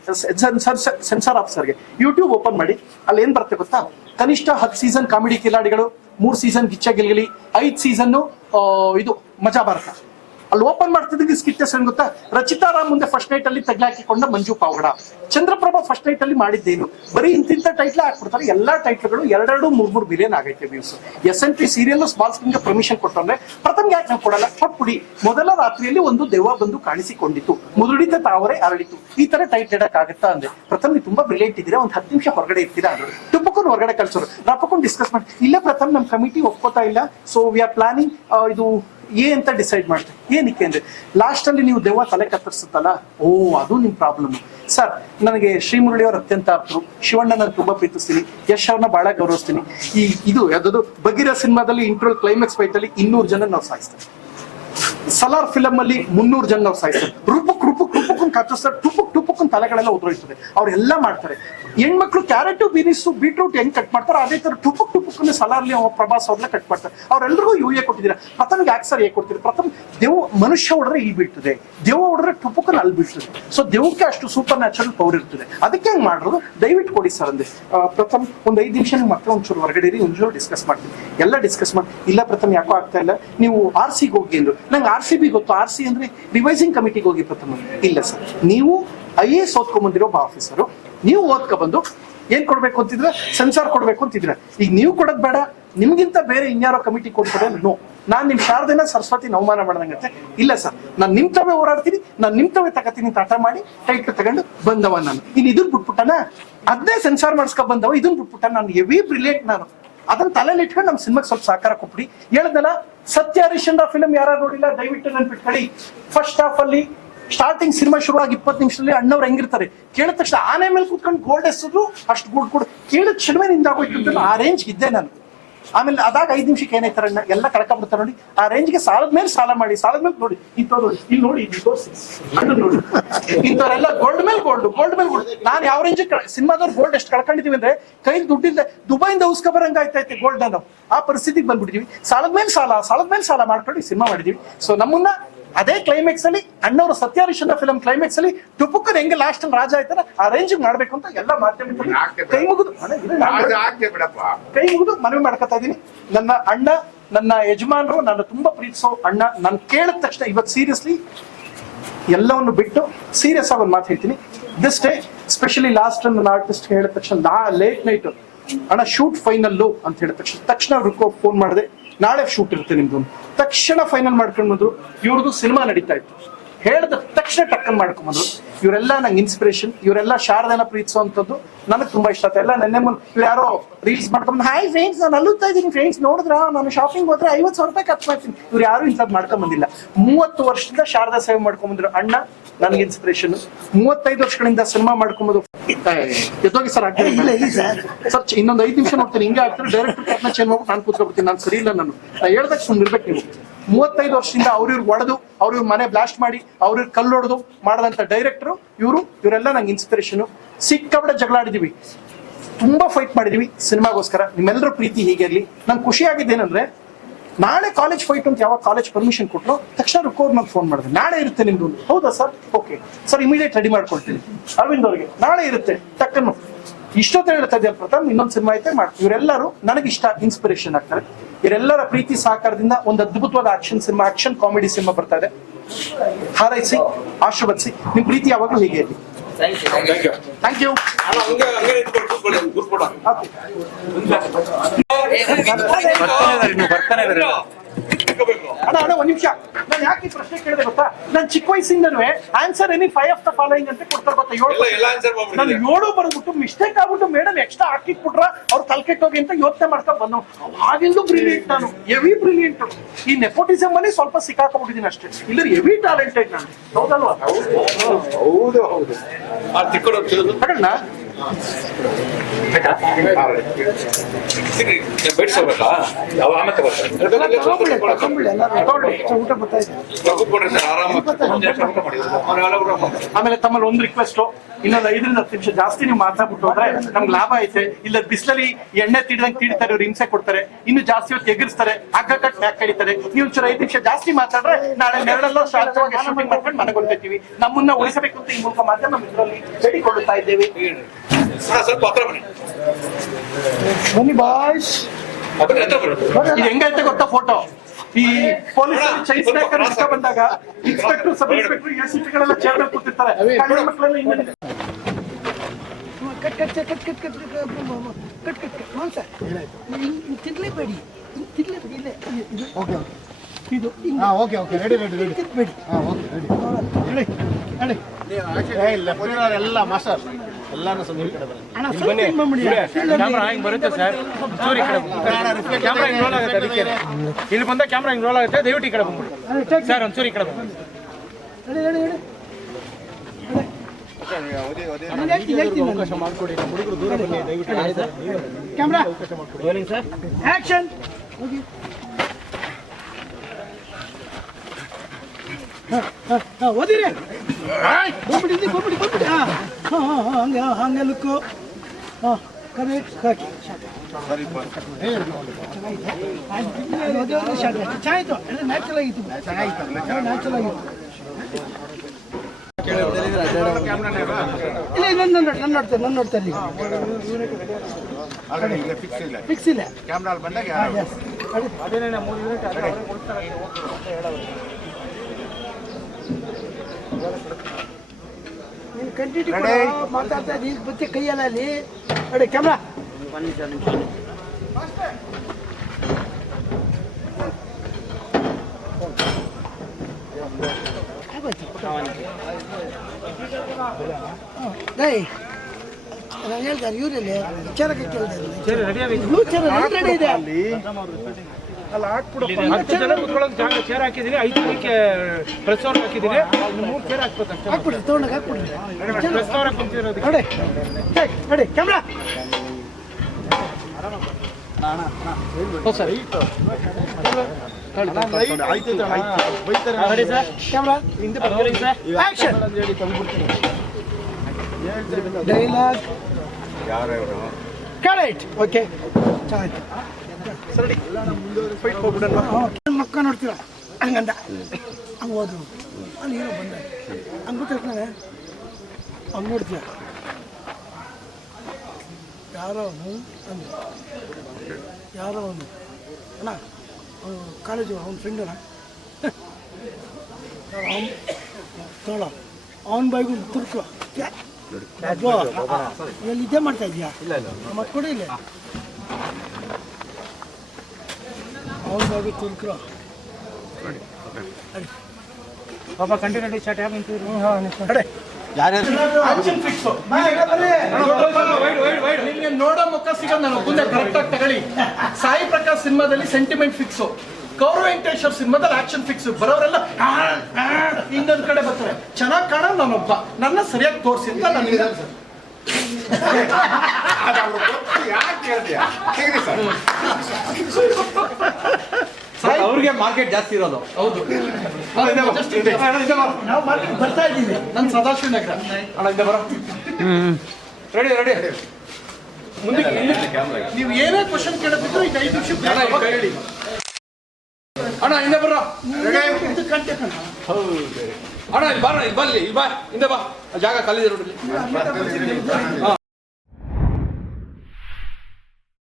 ಸೆನ್ಸಾರ್ ಆಫೀಸರ್ಗೆ ಯೂಟ್ಯೂಬ್ ಓಪನ್ ಮಾಡಿ. ಅಲ್ಲಿ ಏನ್ ಬರುತ್ತೆ ಗೊತ್ತಾ, ಕನಿಷ್ಠ 10 ಸೀಸನ್ ಕಾಮಿಡಿ ಕಿಲಾಡಿಗಳು, 3 ಸೀಸನ್ ಗಿಚ್ಚ ಗಿಲ್ಗಿಲಿ, 5 ಸೀಸನ್ ಇದು ಮಜಾ ಭಾರತ. ಅಲ್ಲಿ ಓಪನ್ ಮಾಡ್ತಿದ್ದಂಗೆ ಸ್ಕಿಟ್ ಹೆಸರು ಗೊತ್ತಾ, ರಚಿತಾ ರಾಮ್ ಮುಂದೆ ಫಸ್ಟ್ ನೈಟ್ ಅಲ್ಲಿ ತಗ್ಲಾಕಿಕೊಂಡ ಮಂಜು ಪಾವಗಡ, ಚಂದ್ರಪ್ರಭಾ ಫಸ್ಟ್ ನೈಟ್ ಅಲ್ಲಿ ಮಾಡಿದ್ದೇನು, ಬರೀ ಇಂತಿಂತ ಟೈಟ್ಲ್ ಹಾಕ್ಬಿಡ್ತಾರೆ. ಎಲ್ಲಾ ಟೈಟ್ಲ್ಗಳು 2-3 ಬಿಲಿಯನ್ ಆಗೈತೆ ವ್ಯೂಸ್. SNP ಸೀರಿಯಲ್ ಸ್ಮಾಲ್ ಸ್ಕ್ರೀನ್ಗೆ ಪರ್ಮಿಷನ್ ಕೊಟ್ಟಂದ್ರೆ ಪ್ರಥಮ್ ಯಾಕೆ ನಾವು ಕೊಡಲ್ಲ, ಕೊಟ್ಬಿಡಿ. ಮೊದಲ ರಾತ್ರಿಯಲ್ಲಿ ಒಂದು ದೆವ್ವ ಬಂದು ಕಾಣಿಸಿಕೊಂಡಿತು, ಮುದುಡಿತ ತಾವರೆ ಅರಳಿತು, ಈ ತರ ಟೈಟ್ ಇಡಕ್ ಆಗುತ್ತಾ ಅಂದ್ರೆ ಪ್ರಥಮ್ ನೀವು ತುಂಬಾ ಬ್ರಿಲಿಯಂಟ್ ಇದ್ದೀರಾ, ಒಂದು 10 ನಿಮಿಷ ಹೊರಗಡೆ ಇರ್ತೀರಾ ಅಂದ್ರೆ ಟುಪ್ಪಕೊಂಡು ಹೊರಗಡೆ ಕಳ್ಸೋರು. ರಪ್ಪಕೊಂಡು ಡಿಸ್ಕಸ್ ಮಾಡಿ, ಇಲ್ಲ ಪ್ರಥಮ್ ನಮ್ ಕಮಿಟಿ ಒಪ್ಕೋತಾ ಇಲ್ಲ, ಸೊ ವಿ ಆರ್ ಪ್ಲಾನಿಂಗ್ ಇದು ಅಂತ ಡಿಸೈಡ್ ಮಾಡ್ತೀವಿ. ಏನಕ್ಕೆ ಅಂದ್ರೆ ಲಾಸ್ಟ್ ಅಲ್ಲಿ ನೀವು ದೆವ್ವ ತಲೆ ಕತ್ತರಿಸುತ್ತಲ್ಲ, ಓ ಅದು ನಿಮ್ ಪ್ರಾಬ್ಲಮ್. ಸರ್ ನನಗೆ ಶ್ರೀಮುರಳಿ ಅವ್ರ ಅತ್ಯಂತ ಆಪ್ತರು, ಶಿವಣ್ಣ ನಾನು ತುಂಬಾ ಪ್ರೀತಿಸ್ತೀನಿ, ಯಶ್ ಅವ್ರನ್ನ ಬಹಳ ಗೌರವಿಸ್ತೀನಿ. ಇದು ಯಾವ್ದು ಬಗಿರ ಸಿನಿಮಾದಲ್ಲಿ ಇಂಟ್ರೋಲ್ ಕ್ಲೈಮ್ಯಾಕ್ಸ್ ಫೈಟ್ ಅಲ್ಲಿ 200 ಜನ ನಾವು ಸಾಯಿಸ್ತೀವಿ. ಸಲಾರ್ ಫಿಲಮ್ ಅಲ್ಲಿ 300 ಜನ ಸಾಯಿಸ್ತಾರೆ. ರುಪುಕ್ ಕಚ್ಚಿಸ್ತಾರೆ, ಟುಪುಕ್ ತಲೆಗಳೆಲ್ಲ ಉದುರೋಯ್ತದೆ. ಅವ್ರೆಲ್ಲ ಮಾಡ್ತಾರೆ. ಹೆಣ್ಮಕ್ಳು ಕ್ಯಾರೆಟ್ ಬೀನಿಸು ಬೀಟ್ರೂಟ್ ಹೆಂಗ್ ಕಟ್ ಮಾಡ್ತಾರೆ ಅದೇ ತರ ಟುಪುಕ್ ಸಲಾರ್ಲಿ ಪ್ರಭಾಸ್ ಅವ್ರನ್ನ ಕಟ್ ಮಾಡ್ತಾರೆ. ಅವ್ರೆಲ್ರಿಗೂ ಯು ಕೊಟ್ಟಿದ್ದೀರಾ. ಪ್ರಥಮ್ಗೆ ಯಾಕೆ ಸರ್ ಕೊಡ್ತೀರಿ? ಪ್ರಥಮ್ ದೇವ್ ಮನುಷ್ಯ ಹೊಡೆದ್ರೆ ಈ ಬೀಳ್ತದೆ, ದೇವ ಹೊಡೆದ್ರೆ ಟುಪುಕಲ್ಲಿ ಅಲ್ಲಿ ಬೀಳ್ತದೆ. ಸೊ ದೇವಕ್ಕೆ ಅಷ್ಟು ಸೂಪರ್ ನ್ಯಾಚುರಲ್ ಪವರ್ ಇರ್ತದೆ. ಅದಕ್ಕೆ ಹೆಂಗ್ ಮಾಡೋದು ದಯವಿಟ್ಟು ಕೊಡಿ ಸರ್ ಅಂದೆ. ಪ್ರಥಮ್ ಒಂದ್ 5 ನಿಮಿಷ ನಿಮ್ಮ ಮಕ್ಕಳು ಒಂಚೂರು ಹೊರಗಡೆ ಇರಿ, ಒಂಚೂರು ಡಿಸ್ಕಸ್ ಮಾಡ್ತೀನಿ. ಎಲ್ಲ ಡಿಸ್ಕಸ್ ಮಾಡಿ ಇಲ್ಲ ಪ್ರಥಮ್ ಯಾಕೋ ಆಗ್ತಾ ಇಲ್ಲ, ನೀವು RCಗೆ ಹೋಗಿ ಅಂದ್ರು. ನಂಗೆ RCB ಗೊತ್ತು. RC ಅಂದ್ರೆ ರಿವೈಸಿಂಗ್ ಕಮಿಟಿಗೆ ಹೋಗಿ ಪ್ರಥಮ. ಇಲ್ಲ ಸರ್, ನೀವು IAS ಓದ್ಕೊಂಡ್ಬಂದಿರೋ ಒಬ್ಬ ಆಫೀಸರು, ನೀವು ಓದ್ಕೊಬಂದು ಏನ್ ಕೊಡ್ಬೇಕು ಅಂತಿದ್ರೆ ಸೆನ್ಸಾರ್ ಕೊಡ್ಬೇಕು ಅಂತಿದ್ರೆ, ಈಗ ನೀವು ಕೊಡೋದ್ ಬೇಡ, ನಿಮ್ಗಿಂತ ಬೇರೆ ಇನ್ಯಾರೋ ಕಮಿಟಿ ಕೊಡ್ತಾರೆ. ನೋ, ನಾನ್ ನಿಮ್ ಶಾರದೆನ ಸರಸ್ವತಿ ಅವಮಾನ ಮಾಡ್ದಂಗತ್ತೆ. ಇಲ್ಲ ಸರ್, ನಾನ್ ನಿಮ್ ತವೇ ಹೋರಾಡ್ತೀನಿ, ನಾನ್ ನಿಮ್ ತವೇ ತಗತೀನಿ, ತಾಟ ಮಾಡಿ ಟೈಟ್ ತಗೊಂಡು ಬಂದವ ನಾನು. ಇನ್ ಇದನ್ ಬಿಟ್ಬಿಟ್ಟನ, ಅದನ್ನೇ ಸೆನ್ಸಾರ್ ಮಾಡಿಸ್ಕೊಂಡ್ ಬಂದವ, ಇದನ್ ಬಿಟ್ಬಿಟ್ಟ. ನಾನು ಹೆವಿ ಬ್ರಿಲಿಯಂಟ್. ನಾನು ಅದನ್ನ ತಲೆಯಲ್ಲಿ ಇಟ್ಕೊಂಡು ನಮ್ಮ ಸಿನಿಮಾಗೆ ಸ್ವಲ್ಪ ಸಹಕಾರ ಕೊಟ್ಬಿಡಿ. ಹೇಳದಲ್ಲ, ಸತ್ಯ ಹರಿಶ್ಚಂದ್ರ ಫಿಲಂ ಯಾರು ನೋಡಿಲ್ಲ ದಯವಿಟ್ಟು ನೆನ್ಪಿಟ್ಕೊಳ್ಳಿ. ಫಸ್ಟ್ ಹಾಫ್ ಅಲ್ಲಿ ಸ್ಟಾರ್ಟಿಂಗ್ ಸಿನಿಮಾ ಶುರುವಾಗಿ 20 ನಿಮಿಷದಲ್ಲಿ ಅಣ್ಣವ್ರು ಹೆಂಗಿರ್ತಾರೆ ಕೇಳಿದ ತಕ್ಷಣ ಆನೆ ಮೇಲೆ ಕೂತ್ಕೊಂಡು ಗೋಲ್ಡ್ ಎಸಿದ್ರು ಅಷ್ಟು ಗುಡ್ ಕೊಡು ಕೇಳಿದ ಕ್ಷಣವೇ ನಿಂದಾಗೋಯ್ತು. ಆ ರೇಂಜ್ ಇದ್ದೆ ನಾನು. ಆಮೇಲೆ ಅದಾಗ 5 ನಿಮಿಷಕ್ಕೆ ಏನಾಯ್ತಾರೆ ಅಣ್ಣ ಎಲ್ಲ ಕಳ್ಕೊಂಡ್ಬಿಡ್ತಾರೆ ನೋಡಿ. ಆ ರೇಂಜ್ಗೆ ಸಾಲದ ಮೇಲೆ ಸಾಲ ಮಾಡಿ, ಸಾಲದ ಮೇಲೆ ನೋಡಿ ಇಂಥವ್ರು ನೋಡಿ, ಇಲ್ಲಿ ನೋಡಿ, ಇಲ್ಲಿ ತೋರಿಸಿ ನೋಡಿ, ಇಂಥವ್ರೆಲ್ಲ ಗೋಲ್ಡ್ ಮೇಲೆ ಗೋಲ್ಡ್. ನಾನು ಯಾವ ರೇಂಜ್ ಸಿನಿಮಾದವ್ರು ಗೋಲ್ಡ್ ಎಷ್ಟು ಕಳ್ಕೊಂಡಿದೀವಿ ಅಂದ್ರೆ ಕೈಲಿ ದುಡ್ಡಿಲ್ಲ, ದುಬೈಯಿಂದ ಉಸ್ಕೊಬರಂಗ ಆಯ್ತೈತೆ ಗೋಲ್ಡ್. ನಾವು ಆ ಪರಿಸ್ಥಿತಿಗೆ ಬಂದ್ಬಿಟ್ಟಿದೀವಿ. ಸಾಲದ ಮೇಲೆ ಸಾಲ ಮಾಡ್ಕೊಂಡು ಸಿನಿಮಾ ಮಾಡಿದೀವಿ. ಸೊ ನಮ್ಮನ್ನ ಅದೇ ಕ್ಲೈಮ್ಯಾಕ್ಸ್ ಅಲ್ಲಿ ಅಣ್ಣವರು ಸತ್ಯ ಹರಿಶ್ಚಂದ್ರ ಫಿಲಂ ಕ್ಲೈಮ್ಯಾಕ್ಸ್ ಅಲ್ಲಿ ಟುಪುಕ್ಕನ್ ಹೆಂಗೆ ಲಾಸ್ಟ್ ಅಲ್ಲಿ ರಾಜ ಆಯ್ತಾರ ಆ ರೇಂಜ್ ಮಾಡ್ಬೇಕು ಅಂತ ಎಲ್ಲ ಮಾಧ್ಯಮದಲ್ಲಿ ಕೈ ಮುಗಿದು ಮನವಿ ಮಾಡ್ಕೊತಾ ಇದೀನಿ. ನನ್ನ ಅಣ್ಣ, ನನ್ನ ಯಜಮಾನರು, ನನ್ನ ತುಂಬಾ ಪ್ರೀತಿಸೋ ಅಣ್ಣ. ನಾನು ಕೇಳಿದ ತಕ್ಷಣ ಇವತ್ತು ಸೀರಿಯಸ್ಲಿ ಎಲ್ಲವನ್ನು ಬಿಟ್ಟು ಸೀರಿಯಸ್ ಆಗಿ ಒಂದು ಮಾತು ಹೇಳ್ತೀನಿ. ದಿಸ್ ಡೇ ಸ್ಪೆಷಲಿ ಲಾಸ್ಟ್ ನನ್ನ ಆರ್ಟಿಸ್ಟ್ ಹೇಳಿದ ತಕ್ಷಣ ಲೇಟ್ ನೈಟ್ ಅಣ್ಣ ಶೂಟ್ ಫೈನಲ್ಲು ಅಂತ ಹೇಳಿದ ತಕ್ಷಣ ರುಕೋ ಫೋನ್ ಮಾಡಿದೆ, ನಾಳೆ ಶೂಟ್ ಇರುತ್ತೆ ನಿಮ್ದು. ತಕ್ಷಣ ಫೈನಲ್ ಮಾಡ್ಕೊಂಡು ಬಂದ್ರು. ಇವ್ರದ್ದು ಸಿನಿಮಾ ನಡೀತಾ ಇತ್ತು. ಹೇಳಿದ ತಕ್ಷಣ ಟಕ್ಕನ್ ಮಾಡ್ಕೊಂಡ್ಬಂದ್ರು. ಇವರೆಲ್ಲ ನಂಗೆ ಇನ್ಸ್ಪಿರೇಷನ್. ಇವರೆಲ್ಲ ಶಾರದನ ಪ್ರೀತಿಸುವಂಥದ್ದು ನನಗೆ ತುಂಬಾ ಇಷ್ಟ ಆಯ್ತು. ಎಲ್ಲ ನೆನ್ನೆ ಇವ್ರು ಯಾರೋ ರೀಲ್ಸ್ ಮಾಡ್ಕೊಂಡು ಹಾಯ್ ಫ್ರೆಂಡ್ಸ್ ನಾನು ಅಲ್ಲುತ್ತಾ ಇದ್ದೀನಿ ಫ್ರೆಂಡ್ಸ್ ನೋಡಿದ್ರ ನಾನು ಶಾಪಿಂಗ್ ಹೋದ್ರೆ 50,000 ರೂಪಾಯಿ ಖರ್ಚು ಮಾಡ್ತೀನಿ. ಇವ್ರು ಯಾರು ಇಂಥದ್ದು ಮಾಡ್ಕೊಂಡ್ ಬಂದಿಲ್ಲ. 30 ವರ್ಷದಿಂದ ಶಾರದಾ ಸೇವೆ ಮಾಡ್ಕೊಂಡ್ಬಂದ್ರು ಅಣ್ಣ ನನಗೆ ಇನ್ಸ್ಪಿರೇಷನ್. 35 ವರ್ಷಗಳಿಂದ ಸಿನಿಮಾ ಮಾಡ್ಕೊಂಬೋದು. ಎದ್ದೋಗಿ ಸರ್ ಆಗ್ತದೆ ಸರ್, ಇನ್ನೊಂದು 5 ನಿಮಿಷ ನೋಡ್ತೀನಿ. ಹಿಂಗೆ ಆಗ್ತಾರೆ ಡೈರೆಕ್ಟರ್ ಕಟ್ನ ಚೇಂಜ್ ಮಾಡ್ಬಿಟ್ಟು ನಾನು ಕೂತ್ಕೊಡ್ತೀನಿ. ನಾನು ಸರಿ ಇಲ್ಲ, ನಾನು ಹೇಳ್ದಾಗ ಸುಮ್ಮನಿರ್ಬೇಕು ನೀವು. 35 ವರ್ಷದಿಂದ ಅವ್ರಿವ್ರು ಹೊಡೆದು ಅವ್ರಿವ್ರ ಮನೆ ಬ್ಲಾಸ್ಟ್ ಮಾಡಿ ಅವ್ರಿವ್ರ ಕಲ್ಲೊಡೆದು ಮಾಡದಂತ ಡೈರೆಕ್ಟರು ಇವರೆಲ್ಲ ನಂಗೆ ಇನ್ಸ್ಪಿರೇಷನ್. ಸಿಕ್ಕಾಬಿಡ ಜಗಳ ಆಡಿದೀವಿ, ತುಂಬಾ ಫೈಟ್ ಮಾಡಿದೀವಿ ಸಿನಿಮಾಗೋಸ್ಕರ. ನಿಮ್ಮೆಲ್ಲರ ಪ್ರೀತಿ ಹೀಗೆ ಇರಲಿ. ನಂಗೆ ಖುಷಿ ಆಗಿದ್ದೇನೆಂದ್ರೆ ನಾಳೆ ಕಾಲೇಜ್ ಫೈಟ್ ಅಂತ ಯಾವಾಗ ಕಾಲೇಜ್ ಪರ್ಮಿಷನ್ ಕೊಟ್ಟರು ತಕ್ಷಣ ರುಕೋರ್ ನಂಗೆ ಫೋನ್ ಮಾಡಿದೆ, ನಾಳೆ ಇರುತ್ತೆ ನಿಮ್ದು. ಹೌದಾ sir? Okay sir, immediate ready ಮಾಡ್ಕೊಳ್ತೀನಿ. ಅರವಿಂದ್ ಅವ್ರಿಗೆ ನಾಳೆ ಇರುತ್ತೆ ಟಕ್ಕನ್ನು. ಇಷ್ಟೊತ್ತ ಹೇಳ್ತಾ ಇದ್ದಾರೆ ಪ್ರಥಮ್ ಇನ್ನೊಂದು ಸಿನಿಮಾ ಐತೆ ಮಾಡ್ತೀವಿ. ಇವರೆಲ್ಲರೂ ನನಗಿಷ್ಟ ಇನ್ಸ್ಪಿರೇಷನ್ ಆಗ್ತಾರೆ. ಇವರೆಲ್ಲರ ಪ್ರೀತಿ ಸಹಕಾರದಿಂದ ಒಂದು ಅದ್ಭುತವಾದ ಆಕ್ಷನ್ ಕಾಮಿಡಿ ಸಿನಿಮಾ ಬರ್ತಾ ಇದೆ. ಹಾರೈಸಿ ಆಶೀರ್ವದಿಸಿ. ನಿಮ್ ಪ್ರೀತಿ ಯಾವಾಗಲೂ ಹೀಗೆ ಇರಲಿ. Thank you. ಅಣ್ಣ ಒಂದ್ ನಿಮಿಷ, ನಾನು ಯಾಕೆ ಈ ಪ್ರಶ್ನೆ ಕೇಳಿದೆ ಗೊತ್ತಾ? ನಾನು ಚಿಕ್ಕ ವಯಸ್ಸಿಂದನೂ answer any 5 of the following ಅಂತ ಕೊಡ್ತಾರೆ ಗೊತ್ತಾ? 7 ನಾನು 7 ಬರ್ಬಿಟ್ಟು ಮಿಸ್ಟೇಕ್ ಆಗ್ಬಿಟ್ಟು ಮೇಡಮ್ ಎಕ್ಸ್ಟ್ರಾ ಹಾಕಿಟ್ಬಿಟ್ರ ಅವ್ರು ತಲೆಕೆಟ್ಟೋಗಿ ಅಂತ ಯೋಚನೆ ಮಾಡ್ಕೊಂಡು ಬಂದವ್. ಅವಾಗಿಂದು ಬ್ರಿಲಿಯಂಟ್, ನಾನು ಹೆವಿ ಬ್ರಿಲಿಯಂಟ್. ಈ ನೆಪೋಟಿಸಮ್ ಅಲ್ಲಿ ಸ್ವಲ್ಪ ಸಿಕ್ಕಾಕೊಂಡ್ಬಿಟ್ಟಿದ್ದೀನಿ ಅಷ್ಟೇ. ಇಲ್ಲ ಹೆವಿ ಟ್ಯಾಲೆಂಟೆಡ್ ನಾನು. ಹೌದಲ್ವಾ? ಹೌದು ಹೌದು. ಹಾಗಣ್ಣ ಬೇಡ್ಸೋಬೇಕಾ? ಊಟ ಬರ್ತಾಯಿದೆ. ಆಮೇಲೆ ತಮ್ಮಲ್ಲಿ ಒಂದು ರಿಕ್ವೆಸ್ಟ್, ಇನ್ನೊಂದು 5 ರಿಂದ 10 ನಿಮಿಷ ಜಾಸ್ತಿ ನೀವು ಮಾತಾಡ್ಬಿಟ್ಟು ಹೋದ್ರೆ ನಮ್ಗೆ ಲಾಭ ಐತೆ. ಇಲ್ಲ ಬಿಸಿಲಲ್ಲಿ ಎಣ್ಣೆ ತಿಡ್ದಂಗೆ ತಿಡ್ತಾರೆ, ಇವ್ರು ಹಿಂಸೆ ಕೊಡ್ತಾರೆ, ಇನ್ನು ಜಾಸ್ತಿ ಹೊತ್ತು ಎಗರಿಸ್ತಾರೆ, ಹಗ್ಗ ಕಟ್ ಮ್ಯಾಕ್ ಕಡಿತಾರೆ. ನೀವು ಒಂಚೂರು 5 ನಿಮಿಷ ಜಾಸ್ತಿ ಮಾತಾಡ್ರೆ ನಾಳೆ ನೆರಳಲ್ಲೋ ಶಾಂತವಾಗಿ ಶೂಟಿಂಗ್ ಮಾಡ್ಕೊಂಡು ಮನೆಗೆ ಹೊರಡ್ತೀವಿ. ನಮ್ಮನ್ನ ಉಳಿಸಬೇಕು ಅಂತ ಈ ಮೂಲಕ ಮಾತ್ರ ನಮ್ಮ ಇದರಲ್ಲಿ ಬೇಡಿಕೊಳ್ಳುತ್ತಾ ಇದ್ದೇವೆ. ಸ್ವಲ್ಪ ಹತ್ರ ಬನ್ನಿ. ಬನ್ನಿ ಬಾಯ್ಸ್. ಇದು ಹೆಂಗೈತೆ ಗೊತ್ತಾ ಫೋಟೋ? ಈ ಪೊಲೀಸ್ ಚೈನ್ ಸ್ನೇಕರ್ ಇಷ್ಟ ಬಂದಾಗ ಇನ್ಸ್ಪೆಕ್ಟರ್ ಸಬ್ ಇನ್ಸ್ಪೆಕ್ಟರ್ ಎಸಿಪಿಗಳೆಲ್ಲ ಚೇರ್ ಮೇಲೆ ಕೂತಿರ್ತಾರೆ. ಕಳ್ಳ ಮಕ್ಕಳೆಲ್ಲ ಹಿಂದೆ ತಿನ್ಲೇಬೇಡಿ ಇಲ್ಲೇ ಇದು ಎಲ್ಲ ಮಾಸ್ಟರ್ ಎಲ್ಲಾನು ಬರುತ್ತೆ ಸರ್. ಚೂರಿ ಕ್ಯಾಮ್ರಾ ಹಿಂಗ್ ರೋಲ್ ಆಗುತ್ತೆ, ಅದಕ್ಕೆ ಇಲ್ಲಿ ಬಂದ ಕ್ಯಾಮ್ರಾ ಹಿಂಗ್ ರೋಲ್ ಆಗುತ್ತೆ. ದಯವಿಟ್ಟು ಈ ಕಡೆ ಬಂದ್ಬಿಡಿ ಸರ್, ಒಂಚೂರು ಈ ಕಡೆ ಬಂದ್ಬಿಡಿ. ಅವಕಾಶ ಮಾಡ್ಕೊಡಿ. ನಮ್ಮ ಹುಡುಗರು ದೂರ ಬನ್ನಿ ದಯವಿಟ್ಟು. Camera sir action. ಓದಿರಿ ಬಂದ್ಬಿಡಿ ಹಾಂ ಹಂಗೆ ಹಂಗೆ ಲುಕ್ಕು ಹಾಂ ಕರೆಕ್ಟ್ ಹಾಕಿ ಚೆನ್ನಾಗಿತ್ತು ನ್ಯಾಚುರಲ್ ಆಗಿತ್ತು ನ್ಯಾಚುರಲ್ ಆಗಿತ್ತು ಇಲ್ಲ ನನ್ನ ನೋಡ್ತಾರೆ ಈಗ ಫಿಕ್ಸ್ ಇಲ್ಲ ನೀನು ಕಂಟಿನ್ಯೂ ಮಾತಾಡ್ತಾ ಇದ್ದೀನಿ ಬಚ್ಚೆ ಕೈಯಲ್ಲ ಅಲ್ಲಿ ನೋಡಿ ಕ್ಯಾಮ್ರಾ ನಾನು ಹೇಳ್ತಾರೆ ಇವರಲ್ಲಿ ವಿಚಾರಕ್ಕೆ ಕೇಳಿದೆ ರೆಡಿ ಇದೆ ಅಲ್ಲ ಹಾಕ್ಬಿಡಪ್ಪ 10 ಜನ ಕುತ್ಕೊಳ್ಳೋಕೆ ಜಾಗ ಚೇರ್ ಹಾಕಿದ್ದೀನಿ 5 ಜನಕ್ಕೆ ಪ್ರೆಸ್ ಅವ್ರು ಹಾಕಿದ್ದೀನಿ 3 ಚೇರ್ ಹಾಕ್ಬೇಕಷ್ಟೇ ಹಾಕ್ಬಿಡ್ರಿ ತೊಗೊಂಡಾಗ ಹಾಕ್ಬಿಡ್ರಿ ಪ್ರೆಸ್ ಅವ್ರ ಕುಂತಿರೋದು ನೋಡಿ ನೋಡಿ camera camera action dialogue correct okay ಚೆನ್ನಾಯ್ತು ಮಕ್ಕ ನೋಡ್ತೀರ ಹಂಗಂದ ಹಂಗೆ ಹೋದ್ರು ಅಲ್ಲಿ ಹೀರೋ ಬಂದ ಹಂಗೆ ಗೊತ್ತಿರ್ತಾನೆ ಹಂಗೆ ನೋಡ್ತೀಯ ಯಾರೋ ಅವನು ಅಂದ ಯಾರೋ ಅವನು ಅಣ್ಣ ಅವನು ಕಾಲೇಜು ಅವನ ಫ್ರೆಂಡ್ ಅಣ್ಣ ಅವನು ತೋಳ ಅವನ ಬಾಯಿಗೂ ತುರ್ಕು ಇಲ್ಲಿ ಇದೇ ಮಾಡ್ತಾ ಇದೀಯಾ ಮತ್ತೆ ಕೊಡಿ ಇಲ್ಲ ಅವನ ಬಾಯಿಗೂ ತುರ್ಕು ಪಾಪ ಕಂಟಿನ್ಯೂಟಿ ಶಾಟ್ ಯಾಕೆ ನಿಂತಿದ್ರು ನಿಮ್ಗೆ ನೋಡೋ ಮುಖ ಸಿಗೋದು ನಾನು ಮುಂದೆ ಕರೆಕ್ಟ್ ಆಗಿ ತಗೊಳ್ಳಿ. ಸಾಯಿ ಪ್ರಕಾಶ್ ಸಿನಿಮಾದಲ್ಲಿ ಸೆಂಟಿಮೆಂಟ್ ಫಿಕ್ಸ್, ಗೌರವ ವೆಂಕಟೇಶ್ವರ ಸಿನಿಮಾದಲ್ಲಿ ಆಕ್ಷನ್ ಫಿಕ್ಸ್. ಬರೋರೆಲ್ಲ ಇನ್ನೊಂದ್ ಕಡೆ ಬರ್ತಾರೆ. ಚೆನ್ನಾಗಿ ಕಾಣೋ ನಾನೊಬ್ಬ, ನನ್ನ ಸರಿಯಾಗಿ ತೋರಿಸಿ ಅಂತ ನನಗೆ ಅವ್ರಿಗೆ ಮಾರ್ಕೆಟ್ ಜಾಸ್ತಿ ಇರೋದು. ಹೌದು. ನಾವು ಮಾರ್ಕೆಟ್ ಬರ್ತಾ ಇದ್ದೀವಿ. ನನ್ನ ಸದಾಶಿವ ನಗರ. Ready ready. ಮುಂದೆ ನೀವು ಏನೇ ಕ್ವಶನ್ ಕೇಳೋದಿದ್ರು ಈಗ 5 ನಿಮಿಷ ಹೇಳಿ. ಅಣ್ಣ ಹಿಂದೆ ಬರ್ರ. ಗಂಟೆ ಕಣ ಅಣ್ಣ ಇಲ್ಲಿ ಬಾರ, ಇಲ್ಲಿ ಬಲ್ಲಿ, ಇಲ್ಲಿ ಬಾ, ಹಿಂದೆ ಬಾ, ಜಾಗ ಖಾಲಿ ಇದೆ ನೋಡಿ. ಹಾ